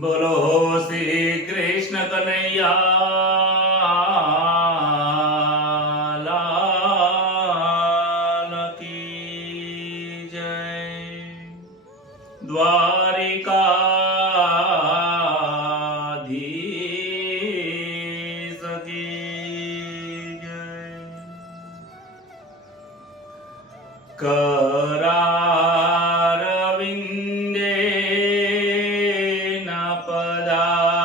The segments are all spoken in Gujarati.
બોલો શ્રી કૃષ્ણ કનૈયા લાલ કી જય. દ્વારિકાધીશ કી જય. करारविन्दे न पदारविन्दम्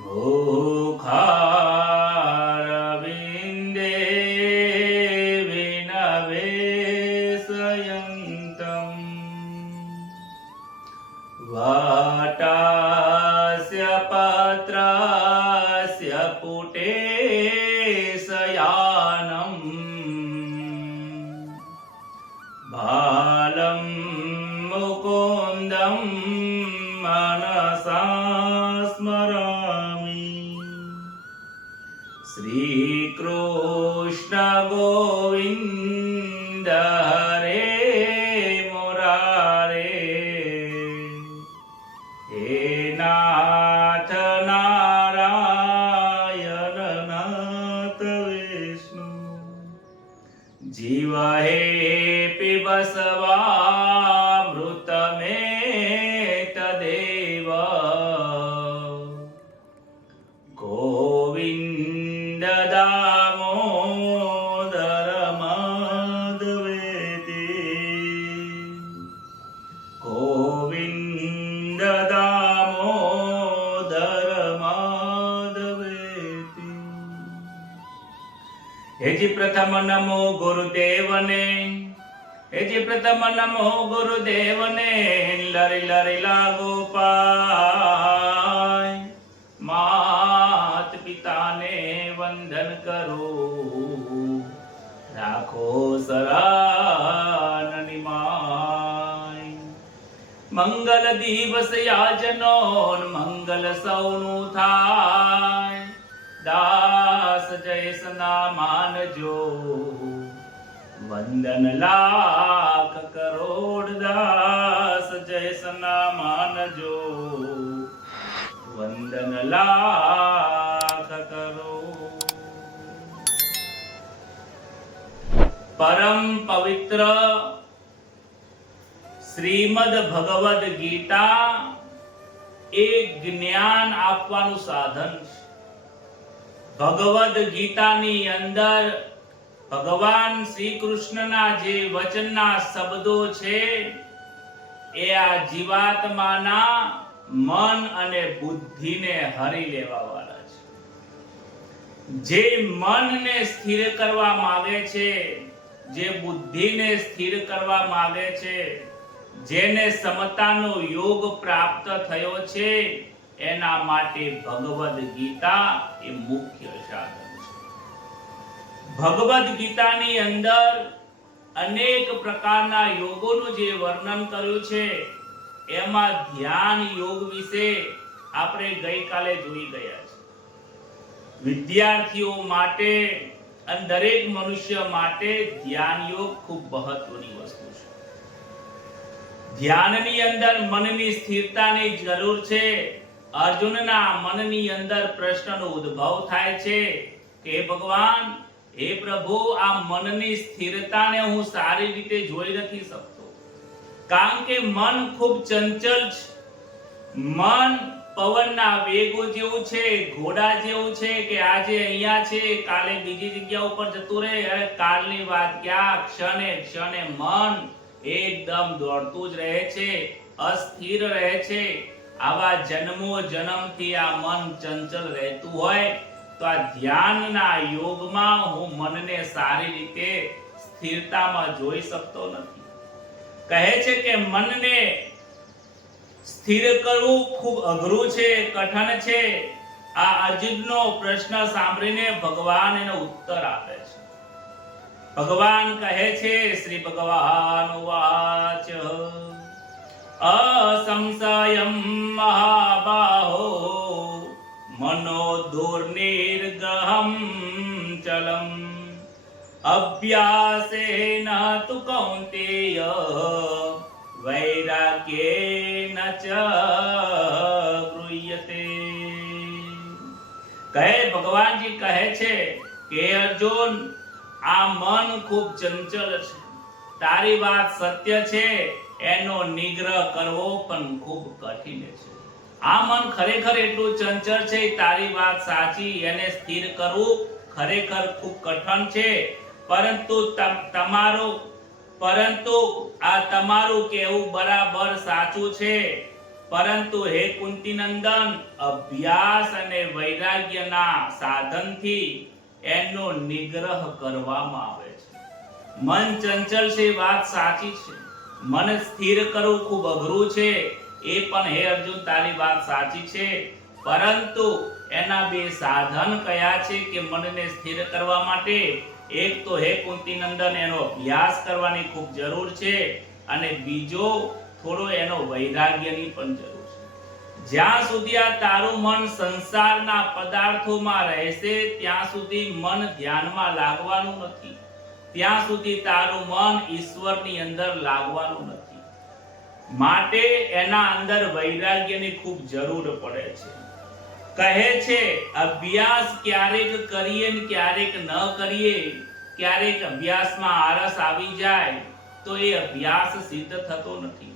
मुखारविन्दे विनवेशयन्तम् वाटास्य पत्रास्य पुटे शयानम् बालं मुकुन्दं मनसा स्मरामि. श्रीकृष्ण गोविन्द हरे मुरारे, हे नाथ नारायण नाथ विष्णु. जीव हे पिबस्वामृतमेतदेव, गोविन्द दामोदर माधवेति, गोविन्द दामोदर माधवेति. हेजी प्रथम नमो गुरुदेवने, हेजी प्रथम नमो गुरुदेवने. लरी लरी लागो पाय, मात पिताने वंदन करो. राखो सराननी माय. मंगल दिवस याजनो मंगल सौनु थाय. दास जैसना मानजो, वंदन लाख करोड़. दास जैसना मानजो, वंदन लाख करोड़. परम पवित्र श्रीमद भगवद गीता एक ज्ञान आपવાનું સાધન છે. ભગવદ ગીતાની અંદર ભગવાન શ્રી કૃષ્ણના જે વચનના શબ્દો છે એ આ જીવાત્માના મન અને બુદ્ધિને હરી લેવા વાળા છે. જે મનને સ્થિર કરવા માંગે છે, જે બુદ્ધિને સ્થિર કરવા માંગે છે, જેને સમતાનો યોગ પ્રાપ્ત થયો છે, એના માટે ભગવદ ગીતા એ મુખ્ય સાધન છે. ભગવદ ગીતાની અંદર અનેક પ્રકારના યોગોનું જે વર્ણન કર્યું છે, એમાં ધ્યાન યોગ વિશે આપણે ગઈકાલે જોઈ ગયા છે. વિદ્યાર્થીઓ માટે અને દરેક મનુષ્ય માટે ધ્યાન યોગ ખૂબ મહત્વની વસ્તુ છે. ધ્યાનની અંદર મનની સ્થિરતાની જરૂર છે. અર્જુનના મનની અંદર પ્રશ્નનો ઉદ્ભવ થાય છે કે ભગવાન, હે પ્રભુ, આ મનની સ્થિરતાને હું સારી રીતે જોઈ નથી શકતો, કારણ કે મન ખૂબ ચંચલ છે. મન પવનના વેગો જેવું છે, ઘોડા જેવું છે કે આજે અહીંયા છે, કાલે બીજી જગ્યા ઉપર જતું રહે. અરે કાલની વાત ક્યાં, ક્ષણે ક્ષણે મન એકદમ દોડતું જ રહે છે, અસ્થિર રહે છે. આવા જન્મો જન્મથી આ મન ચંચલ રહેતું હોય તો આ ધ્યાનના યોગમાં હું મનને સારી રીતે સ્થિરતામાં જોઈ શકતો નથી. કહે છે કે મનને સ્થિર કરવું ખૂબ અઘરું છે, કઠણ છે. આ અર્જુનનો પ્રશ્ન સાંભળીને ભગવાન એનો ઉત્તર આપે છે. ભગવાન કહે છે, શ્રી ભગવાન વાચ, असंशयं महाबाहो मनो दुर्निर्गहं चलम् અભ્યાસેન તુ કૌંતેય વૈરાગ્યેન ચ ગૃહ્યતે. કહે ભગવાનજી કહે છે કે અર્જુન, આ મન ખૂબ ચંચલ છે. તારી વાત સત્ય છે, એનો નિગ્રહ કરવો પણ ખૂબ કઠિન છે. આ મન ખરેખર એટલું ચંચળ છે, તારી વાત સાચી, એને સ્થિર કરવું ખરેખર ખૂબ કઠણ છે. પરંતુ આ તમારું કહેવું બરાબર સાચું છે. પરંતુ હે કુંતી નંદન, અભ્યાસ અને વૈરાગ્યના સાધનથી એનો નિગ્રહ કરવામાં આવે છે. મન ચંચલ છે, વાત સાચી છે. મન સ્થિર કરવું ખૂબ અઘરું છે, એ પણ હે અર્જુન તારી વાત સાચી છે. પરંતુ એના બે સાધન કયા છે કે મનને સ્થિર કરવા માટે? એક તો હે કુંતી નંદન, એનો અભ્યાસ કરવાની ખૂબ જરૂર છે, અને બીજો થોડો એનો વૈરાગ્યની પણ જરૂર છે. જ્યાં સુધી આ તારું મન સંસારના પદાર્થોમાં રહેશે ત્યાં સુધી મન ધ્યાનમાં લાગવાનું નથી. ત્યાં સુધી તારું મન ઈશ્વરની અંદર લાગવાનું નથી. માટે એના અંદર વૈરાગ્યની ખૂબ જરૂર પડે છે. કહે છે અભ્યાસ ક્યારેક કરીએ ને ક્યારેક ન કરીએ, ક્યારેક અભ્યાસમાં આળસ આવી જાય તો એ અભ્યાસ સિદ્ધ થતો નથી.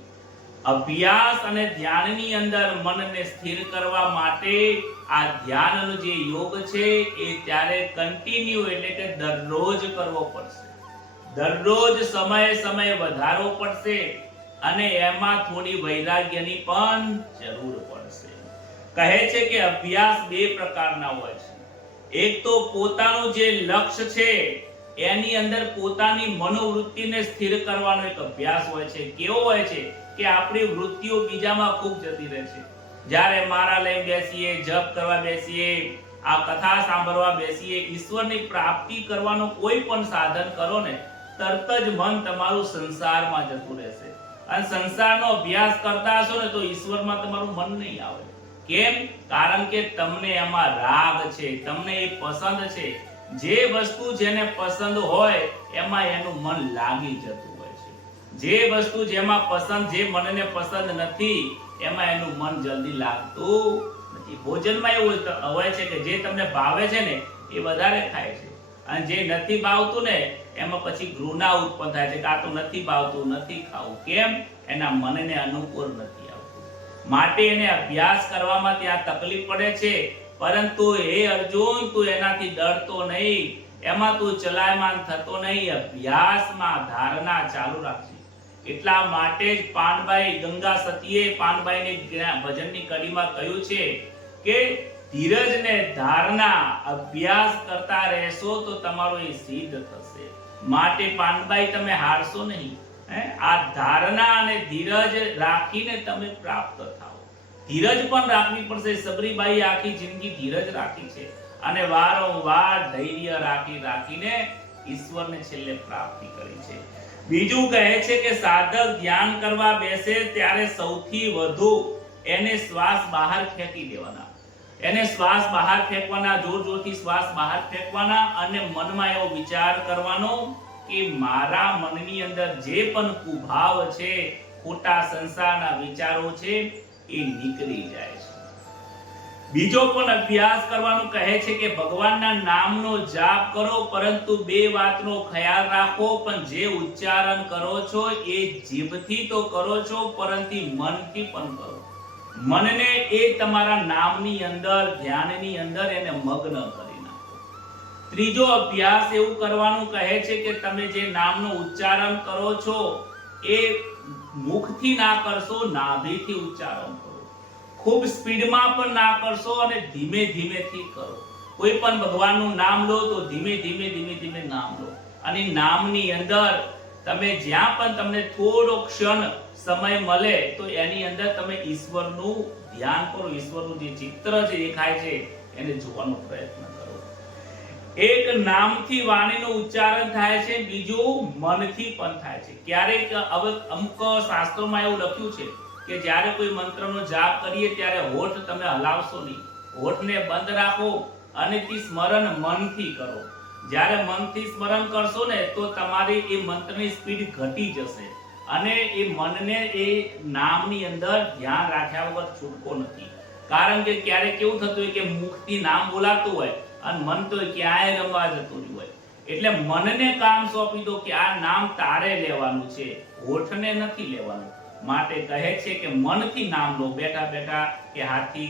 અભ્યાસ અને ધ્યાનની અંદર મનને સ્થિર કરવા માટે આ ધ્યાનનો જે યોગ છે એ ત્યારે કન્ટિન્યુ એટલે કે દરરોજ કરવો પડશે. દરરોજ સમયે વધારવો પડશે, અને એમાં થોડી વૈરાગ્યની પણ જરૂર પડશે. કહે છે કે અભ્યાસ બે પ્રકારના હોય છે. એક તો પોતાનું જે લક્ષ્ય છે એની અંદર પોતાની મનોવૃત્તિને સ્થિર કરવાનો એક અભ્યાસ હોય છે. કેવો હોય છે કે આપણી વૃત્તિઓ બીજામાં ખૂબ જતી રહે છે. જ્યારે મારા લઈ બેસીએ, જપ કરવા બેસીએ, આ કથા સાંભળવા બેસીએ, ઈશ્વરની પ્રાપ્તિ કરવાનો કોઈ પણ સાધન કરો ને, તરત જ મન તમારું સંસારમાં જતું રહેશે. અને સંસારનો અભ્યાસ કરતા હશો ને તો ઈશ્વરમાં તમારું મન નહીં આવે. કેમ? કારણ કે તમને એમાં રાગ છે, તમને એ પસંદ છે. જે વસ્તુ જેને પસંદ હોય એમાં એનું મન લાગી જતું હોય છે. જે વસ્તુ જેમાં પસંદ, જે મનને પસંદ નથી એમાં એનું મન જલ્દી લાગતું નથી. ભોજનમાં એવું હોય છે કે જે તમને ભાવે છે ને એ વધારે ખાય છે, અને જે નથી ભાવતું ને એમાં પછી ઘૃણા ઉત્પન્ન થાય છે કે આ તો નથી ભાવતું, નથી ખાવું. કેમ? એના મનને અનુકૂળ નથી આવતું. માટે એને અભ્યાસ કરવામાં ત્યાં તકલીફ પડે છે. પરંતુ હે અર્જુન, તું એનાથી ડરતો નહીં, એમાં તું ચલાયમાન થતો નહીં. અભ્યાસમાં ધારણા ચાલુ રાખજે. એટલા માટે જ પાનબાઈ ગંગા સતીએ પાનબાઈને ભજનની કડીમાં કહ્યું છે કે ધીરજ ને ધારણા અભ્યાસ કરતા રહેશો તો તમારો એ સિદ્ધ થશે. માટે પાનબાઈ તમે હારશો નહીં. આ ધારણા અને ધીરજ રાખીને તમે પ્રાપ્ત થાઓ. ધીરજ પણ રાખવી પડશે. સબરીબાઈ આખી જિંદગી ધીરજ રાખી છે, અને વારંવાર ધૈર્ય રાખીને ઈશ્વરને છેલ્લે પ્રાપ્તિ કરી છે. બીજું કહે છે કે સાધક ધ્યાન કરવા બેસે ત્યારે સૌથી વધુ એને શ્વાસ બહાર ફેંકી દેવાના. એને શ્વાસ બહાર ફેંકવાના, જોરથી શ્વાસ બહાર ફેંકવાના, અને મનમાં એવો વિચાર કરવાનો કે મારા મનની અંદર જે પણ કુભાવ છે, ખોટા સંસારના વિચારો છે એ નીકળી જાય છે. બીજો પણ અભ્યાસ કરવાનું કહે છે કે ભગવાનના નામનો જાપ કરો, પરંતુ બે વાતનો ખ્યાલ રાખો. પણ જે ઉચ્ચારણ કરો છો એ જીભથી તો કરો છો, પરંતુ મનથી પણ કરો. મનને એ તમારા નામની અંદર, ધ્યાનની અંદર એને મગ્ન કરી નાખો. ત્રીજો અભ્યાસ એવું કરવાનું કહે છે કે તમે જે નામનો ઉચ્ચારણ કરો છો એ મુખથી ના કરશો, નાભીથી ઉચ્ચારણ કરો. ખૂબ સ્પીડમાં પણ ના કરશો, અને ધીમે ધીમેથી કરો. કોઈ પણ ભગવાનનું નામ લો તો ધીમે નામ લો. અને નામની અંદર તમે જ્યાં પણ તમને થોડો ક્ષણ સમય મળે તો એની અંદર તમે ઈશ્વરનું ધ્યાન કરો. ઈશ્વરનું જે ચિત્ર જે દેખાય છે એને જોવાનો પ્રયત્ન કરો. એક નામથી વાણીનું ઉચ્ચારણ થાય છે, બીજું મનથી પણ થાય છે. ક્યારેક અમુક શાસ્ત્રોમાં એવું લખ્યું છે કે જ્યારે કોઈ મંત્રનો જાપ કરીએ ત્યારે હોઠ તમે હલાવશો નહીં. હોઠને બંધ રાખો અને તે સ્મરણ મનથી કરો. જ્યારે મનથી સ્મરણ કરશો ને તો તમારી એ મંત્રની સ્પીડ ઘટી જશે અને એ મનને એ નામની અંદર ધ્યાન રાખ્યા વગર છૂટકો નથી. કારણ કે ક્યારેક કેવું થતું હોય કે મુખથી નામ બોલાતું હોય અને મન તો ક્યાંય રમવા જતું રહ્યું હોય. એટલે મનને કામ સોંપી દો કે આ નામ તારે લેવાનું છે, હોઠને નથી લેવાનું. માટે કહે છે કે મનથી નામ લો, બેઠા બેઠા કે હાથથી,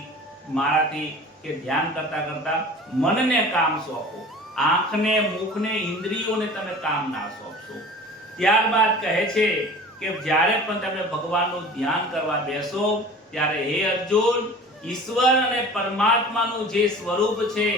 મારાથી કે ધ્યાન કરતા કરતા મનને કામ સોંપો. આંખને, મુખને, ઇન્દ્રિયોને તમે કામ ના સોંપશો. ત્યારબાદ કહે છે કે જ્યારે પણ તમે ભગવાનનું ધ્યાન કરવા બેસો ત્યારે હે અર્જુન, ઈશ્વર અને પરમાત્માનું જે સ્વરૂપ છે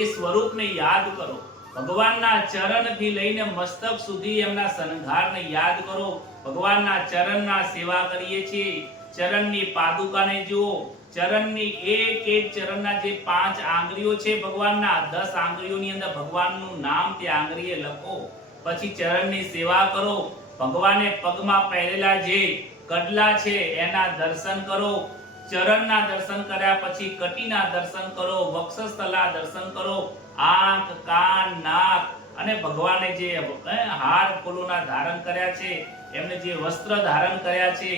એ સ્વરૂપને યાદ કરો. ભગવાનના ચરણથી લઈને મસ્તક સુધી એમના શણગારને યાદ કરો. ભગવાનના ચરણના સેવા કરીએ છીએ, ચરણની પાદુકાને જુઓ, ચરણની એક એક ચરણના જે 5 આંગળીઓ છે ભગવાનના, 10 આંગળીઓની અંદર ભગવાનનું નામ તે આંગળીએ લખો. પછી ચરણની સેવા કરો. ભગવાને પગમાં પહેરેલા જે કડલા છે એના દર્શન કરો. ચરણના દર્શન કર્યા પછી કટીના દર્શન કરો, વક્ષસ્થળના દર્શન કરો. આંખ, કાન, નાક અને ભગવાને જે હાર ફૂલોના ધારણ કર્યા છે, એમને જે વસ્ત્ર ધારણ કર્યા છે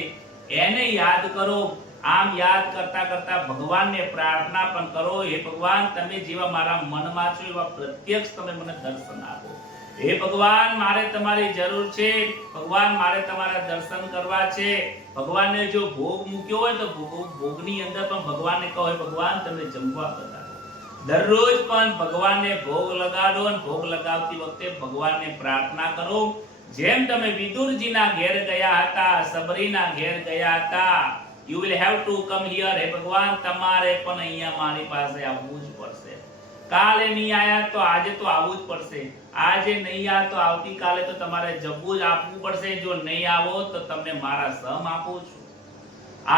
એને યાદ કરો. આમ યાદ કરતા કરતા ભગવાનને પ્રાર્થના પણ કરો, હે ભગવાન, તમે જેવા મારા મનમાં છો એવા પ્રત્યક્ષ તમે મને દર્શન આપો. હે ભગવાન, મારે તમારી જરૂર છે. ભગવાન, મારે તમારા દર્શન કરવા છે. ભગવાનને જો ભોગ મૂક્યો હોય તો ભોગની અંદર પણ ભગવાનને કહો, હે ભગવાન, તમે જમવા બતાવો. દરરોજ પણ ભગવાનને ભોગ લગાડો અને ભોગ લગાવતી વખતે ભગવાનને પ્રાર્થના કરો. જેમ તમે વિદુરજીના ઘેર ગયા હતા, સબરીના ઘેર ગયા હતા, you will have to come here. હે ભગવાન, તમારે પણ અહીંયા મારી પાસે આવવું જ પડશે. કાલે નહીં આયા તો આજે તો આવવું જ પડશે. આજે નહીં આયા તો આવતીકાલે તો તમારે જબવું જ આપવું પડશે. જો નહીં આવો તો તમને મારા સમ આપું છું.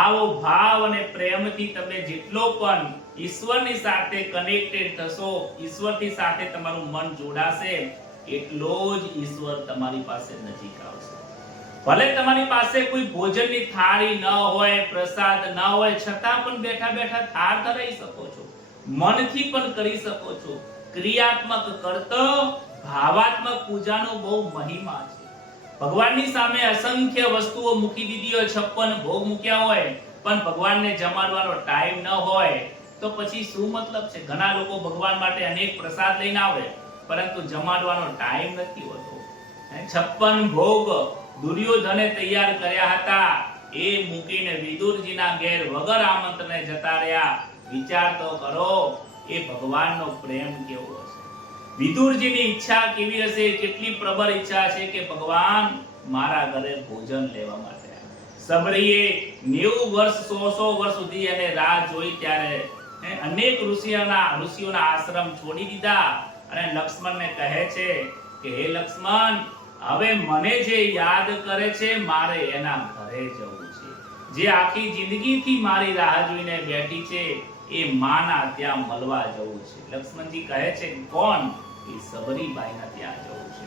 આવો ભાવ અને પ્રેમથી તમે જેટલો પણ ઈશ્વરની સાથે કનેક્ટેડ થશો, ઈશ્વરની સાથે તમારું મન જોડાશે, એટલો જ ઈશ્વર તમારી પાસે નજીક આવશે. ભલે તમારી પાસે કોઈ ભોજનની થાળી ન હોય, પ્રસાદ ન હોય, છતાં પણ બેઠા બેઠા થાળ ધરાઈ શકો છો, મનથી પણ કરી શકો છો. ક્રિયાત્મક કરતો ભાવાત્મક પૂજાનો બહુ મહિમા છે. ભગવાનની સામે અસંખ્ય વસ્તુઓ મૂકી દીધી હોય, 56 ભોગ મૂક્યા હોય, પણ ભગવાનને જમાડવાનો ટાઈમ ન હોય તો પછી શું મતલબ છે? ઘણા લોકો ભગવાન માટે અનેક પ્રસાદ લઈને આવે પરંતુ જમાડવાનો ટાઈમ નથી હોતો. 56 ભોગ દુર્યોધને તૈયાર કર્યા હતા, એ મૂકીને વિદુરજીના ઘેર વગર આમંત્રણે જતા રહ્યા. વિચાર તો કરો એ ભગવાનનો પ્રેમ કેવો હશે. વિદુરજીની ઈચ્છા કેવી હશે? કેટલી પ્રબળ ઈચ્છા છે કે ભગવાન મારા ઘરે ભોજન લેવા માટે. સબરીએ 90 વર્ષ 100 વર્ષ સુધી એને રાહ જોઈ. ત્યારે અનેક ઋષિઓના આશ્રમ છોડી દીધા અને લક્ષ્મણને કહે છે કે હે લક્ષ્મણ, હવે મને જે યાદ કરે છે મારે એના ઘરે જવું છે. જે આખી જિંદગીથી મારી રાહ જોઈને બેઠી છે એ માના ત્યાં મળવા જવું છે. લક્ષ્મણજી કહે છે કોણ? એ સબરીબાઈના ત્યાં જવું છે.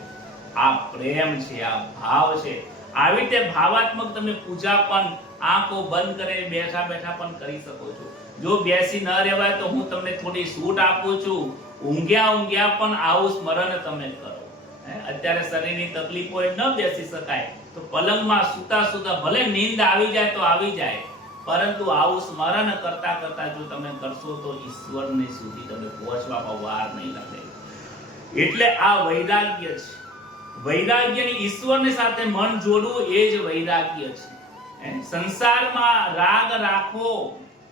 આ પ્રેમ છે, આ ભાવ છે. આવી રીતે ભાવાત્મક તમે પૂજા પણ આંખો બંધ કરીને બેઠા બેઠા પણ કરી શકો છો. જો બેસી ન રહેવાય તો હું તમને થોડી છૂટ આપું છું. ઊંઘ્યા પણ આવું સ્મરણ તમે કરો. અત્યારે શરીરની તકલીફ હોય, ન બેસી શકાય, તો પલંગમાં સુતા સુતા ભલે નીંદ આવી જાય તો આવી જાય, પરંતુ આવું સ્મરણ કરતા કરતા જો તમે કરશો તો ઈશ્વરને સુધી તમે પહોંચવામાં વાર નહીં લાગે. એટલે આ વૈરાગ્ય છે. વૈરાગ્યની ઈશ્વરની સાથે મન જોડવું એ જ વૈરાગ્ય છે. સંસારમાં રાગ રાખવો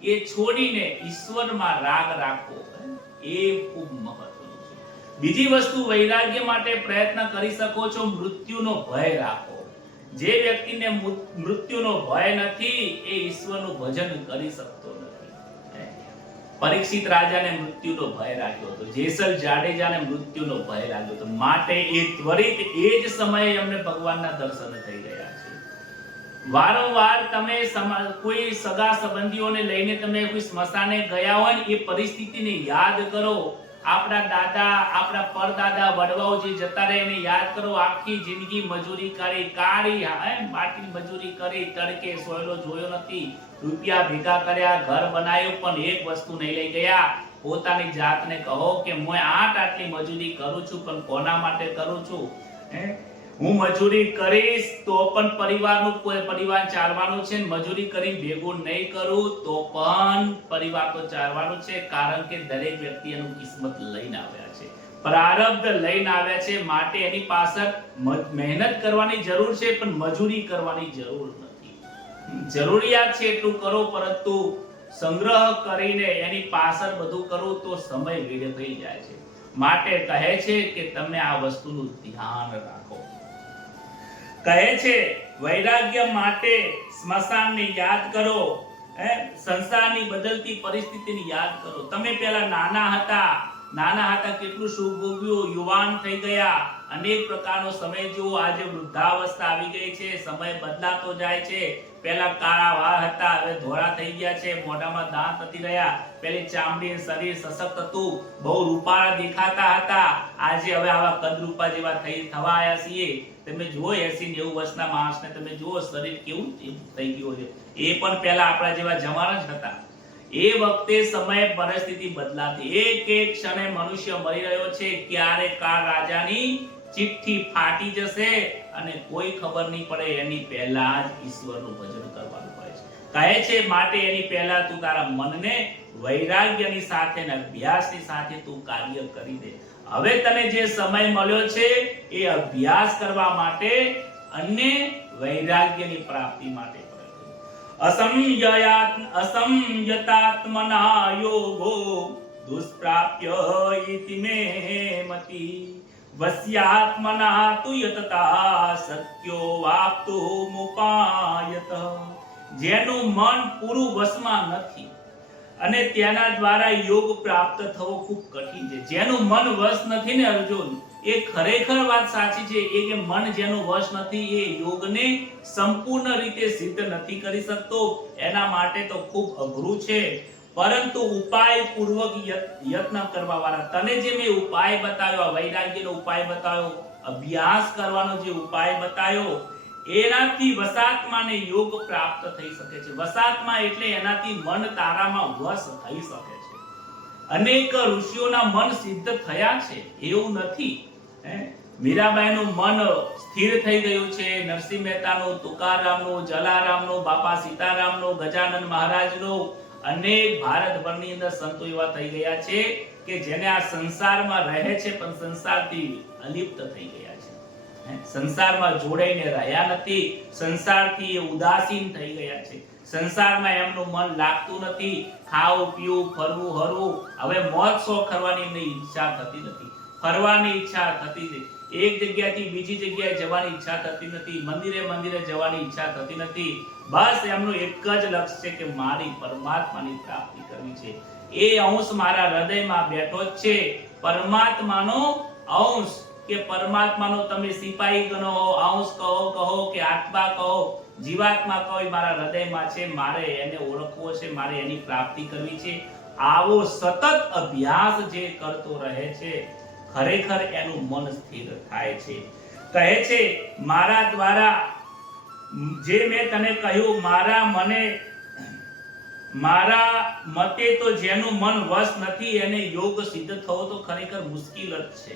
એ છોડીને ઈશ્વરમાં રાગ રાખવો એ ખૂબ મહત્વનું છે. બીજી વસ્તુ વૈરાગ્ય માટે પ્રયત્ન કરી શકો છો, મૃત્યુનો ભય રાખો. જે વ્યક્તિને મૃત્યુનો ભય નથી એ ઈશ્વરનું ભજન કરી શકતો નથી. પરીક્ષિત રાજાને મૃત્યુનો ભય રાખ્યો હતો, જેસલ જાડેજાને મૃત્યુનો ભય રાખ્યો હતો. માટે એ ત્વરિત એ જ સમયે અમને ભગવાનના દર્શન થઈ ગયા છે. વારંવાર તમે કોઈ સગા સંબંધીઓને લઈને તમે કોઈ સ્મશાને ગયા હોય ને, એ પરિસ્થિતિને યાદ કરો. આપણા દાદા, આપણા પરદાદા, વડવાઓ જે જતા રહે એને યાદ કરો. આખી જિંદગી મજૂરી કરી, કાળી માટી મજૂરી કરી, તડકે સોયલો જોયો નથી, રૂપિયા ભેગા કર્યા, ઘર બનાવ્યું, પણ એક વસ્તુ નહીં લઈ ગયા. પોતાની જાતને કહો કે હું આટલી મજૂરી કરું છું, પણ કોના માટે કરું છું? હું મજૂરી કરીશ તો પણ પરિવાર ચાલવાનું છે, મજૂરી કરી ભેગું નહીં કરું તો પણ પરિવાર તો ચાલવાનું છે, કારણ કે દરેક વ્યક્તિ એનું કિસ્મત લઈને આવ્યા છે, પ્રારબ્ધ લઈને આવ્યા છે, માટે એની પાછળ મહેનત કરવાની જરૂર છે, પણ મજૂરી કરવાની જરૂર નથી. જરૂરિયાત છે એટલું કરો, પરંતુ સંગ્રહ કરીને એની પાછળ બધું કરું તો સમય વેડે થઈ જાય છે. માટે કહે છે કે તમે આ વસ્તુનું ધ્યાન રાખો. કહે છે વૈરાગ્ય માટે સ્મશાનને યાદ કરો, સંસારની બદલતી પરિસ્થિતિને યાદ કરો. તમે પહેલા નાના હતા કેટલું સુખ ભોગવ્યું, યુવાન થઈ ગયા, અનેક પ્રકારનો સમય જુઓ, આજે વૃદ્ધાવસ્થા આવી ગઈ છે, સમય બદલાતો જાય છે. પહેલા કાળા વાળ હતા, હવે ધોળા થઈ ગયા છે, મોઢામાં દાંત નથી રહ્યા, પેલી ચામડી શરીર સશક્ત હતું, બહુ રૂપાળા દેખાતા હતા, આજે હવે આવા કદરૂપા જેવા થવા આવ્યા છીએ. તમે જુઓ 80-90 વર્ષના માણસને તમે જુઓ શરીર કેવું થઈ ગયું છે. એ પણ પહેલા આપણા જેવા જવાન જ હતા. એ વખતે સમય પરિસ્થિતિ બદલાતી, એક ક્ષણે મનુષ્ય મરી રહ્યો છે, ક્યારે કાળ રાજાની ચિઠ્ઠી ફાટી જશે અને કોઈ ખબર નહીં પડે, એની પહેલા જ ઈશ્વરનું ભજન કરવાનું પડે છે. કહે છે માટે એની પહેલા તું તારા મનને વૈરાગ્યની સાથે અને અભ્યાસની સાથે તું કાર્ય કરી દે. હવે તને જે સમય મળ્યો છે એ અભ્યાસ કરવા માટે અને વૈરાગ્યની પ્રાપ્તિ માટે. અસંયતાત્મના યોગો દુષ્પ્રાપ્ય ઇતિ મે મતિ વસ્યાત્મના તુ યતતા સત્યો વાપ્તુમુપાયત. જેનું મન પૂરું વશમાં નથી અને તેના દ્વારા યોગ પ્રાપ્ત થવો ખૂબ કઠિન છે. જેનું મન વશ નથી ને અર્જુન, એ ખરેખર વાત સાચી છે. એ કે મન જેનું વશ નથી એ યોગને સંપૂર્ણ રીતે સિદ્ધ નથી કરી શકતો. એના માટે તો ખૂબ અઘરું છે, પરંતુ ઉપાય પૂર્વક યત્ન કરવા વાળા, તને જે મેં ઉપાય બતાવ્યો, વૈરાગ્યનો ઉપાય બતાવ્યો, અભ્યાસ કરવાનો જે ઉપાય બતાવ્યો, એનાથી વસાત્માને યોગ પ્રાપ્ત થઈ શકે છે. વસાત્મા એટલે એનાથી મન તારામાં વશ થઈ શકે છે. અનેક ઋષિઓના મન સિદ્ધ થયા છે, એવું નથી. મીરાબાઈનું મન સ્થિર થઈ ગયું છે, નરસિંહ મહેતાનું, તુકારામનું, જલારામનું, બાપા સીતારામનું, ગજાનન મહારાજનું, અનેક ભારતભરની અંદર સંતો એવા થઈ ગયા છે કે જેને આ સંસારમાં રહે છે પણ સંસારથી અલિપ્ત થઈ ગયા છે. સંસારમાં જોડાઈને રહ્યા નથી, સંસારથી એ ઉદાસીન થઈ ગયા છે, સંસારમાં એમનું મન લાગતું નથી. ખાવું પીવું ફરવું હરવું, હવે મોજ શોખ કરવાની એમની ઈચ્છા થતી નથી, ફરવાની ઈચ્છા થતી નથી, એક જગ્યાથી બીજી જગ્યાએ જવાની ઈચ્છા થતી નથી, મંદિરે જવાની ઈચ્છા થતી નથી. બસ એમનું એક જ લક્ષ્ય છે કે મારી પરમાત્માની પ્રાપ્તિ કરવી છે. એ અંશ મારા હૃદયમાં બેઠો જ છે. પરમાત્માનો અંશ કે પરમાત્માનો તમે સિપાહી ગણો, અંશ કહો કે આત્મા કહો, જીવાત્મા કહો, મારા હૃદયમાં છે. મારે એને ઓળખવો છે, મારે એની પ્રાપ્તિ કરવી છે. આવો સતત અભ્યાસ જે કરતો રહે છે, ખરેખર એનું મન સ્થિર થાય છે. કહે છે મારા દ્વારા જે મેં તને કહ્યું, મારા મતે તો જેનું મન વશ નથી એને યોગ સિદ્ધ થવો તો ખરેખર મુશ્કેલ જ છે.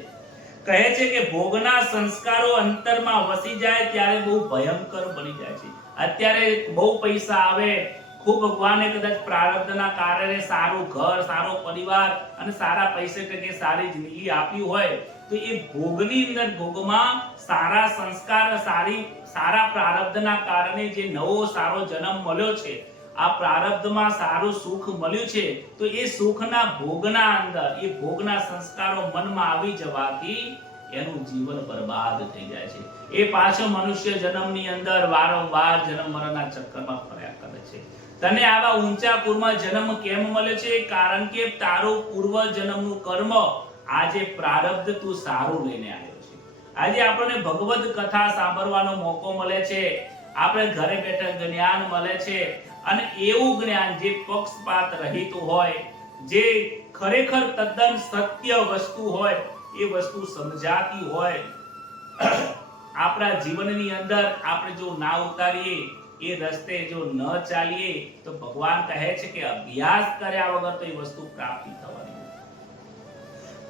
કહે છે કે ભોગના સંસ્કારો અંતરમાં વસી જાય ત્યારે બહુ ભયંકર બની જાય છે. અત્યારે બહુ પૈસા આવે, ખૂબ ભગવાને કદાચ પ્રારબ્ધના કારણે સારું ઘર, સારો પરિવાર અને સારા પૈસા કે સારી જિંદગી આપી હોય, તો એ ભોગની અંદર, ભોગમાં સારા સંસ્કાર, સારા પ્રારબ્ધના કારણે જે નવો સારો જન્મ મળ્યો છે, આ પ્રારબ્ધમાં સારું સુખ મળ્યું છે, તો એ સુખના ભોગના અંદર એ ભોગના સંસ્કારો મનમાં આવી જવાથી એનું જીવન બરબાદ થઈ જાય છે. એ પાછો મનુષ્ય જન્મની અંદર વારંવાર જન્મ મરણના ચક્કરમાં ફર્યા કરે છે. તને આવા ઊંચા કુળમાં જન્મ કેમ મળે છે? કારણ કે તારું પૂર્વ જન્મનું કર્મ, આજે પ્રારબ્ધ તું સારું લઈને આવ્યો છે. આજે આપણને ભગવદ કથા સાંભળવાનો મોકો મળે છે, આપણે ઘરે બેઠા જ્ઞાન મળે છે, અને એવું જ્ઞાન જે પક્ષપાત રહિત હોય, જે ખરેખર તદ્દન સત્ય વસ્તુ હોય, એ વસ્તુ સમજાતી હોય, આપણા જીવનની અંદર આપણે જો ના ઉતારીએ, એ રસ્તે જો ન ચાલીએ, તો ભગવાન કહે છે કે અભ્યાસ કર્યા વગર તો એ વસ્તુ પ્રાપ્તિ થવાની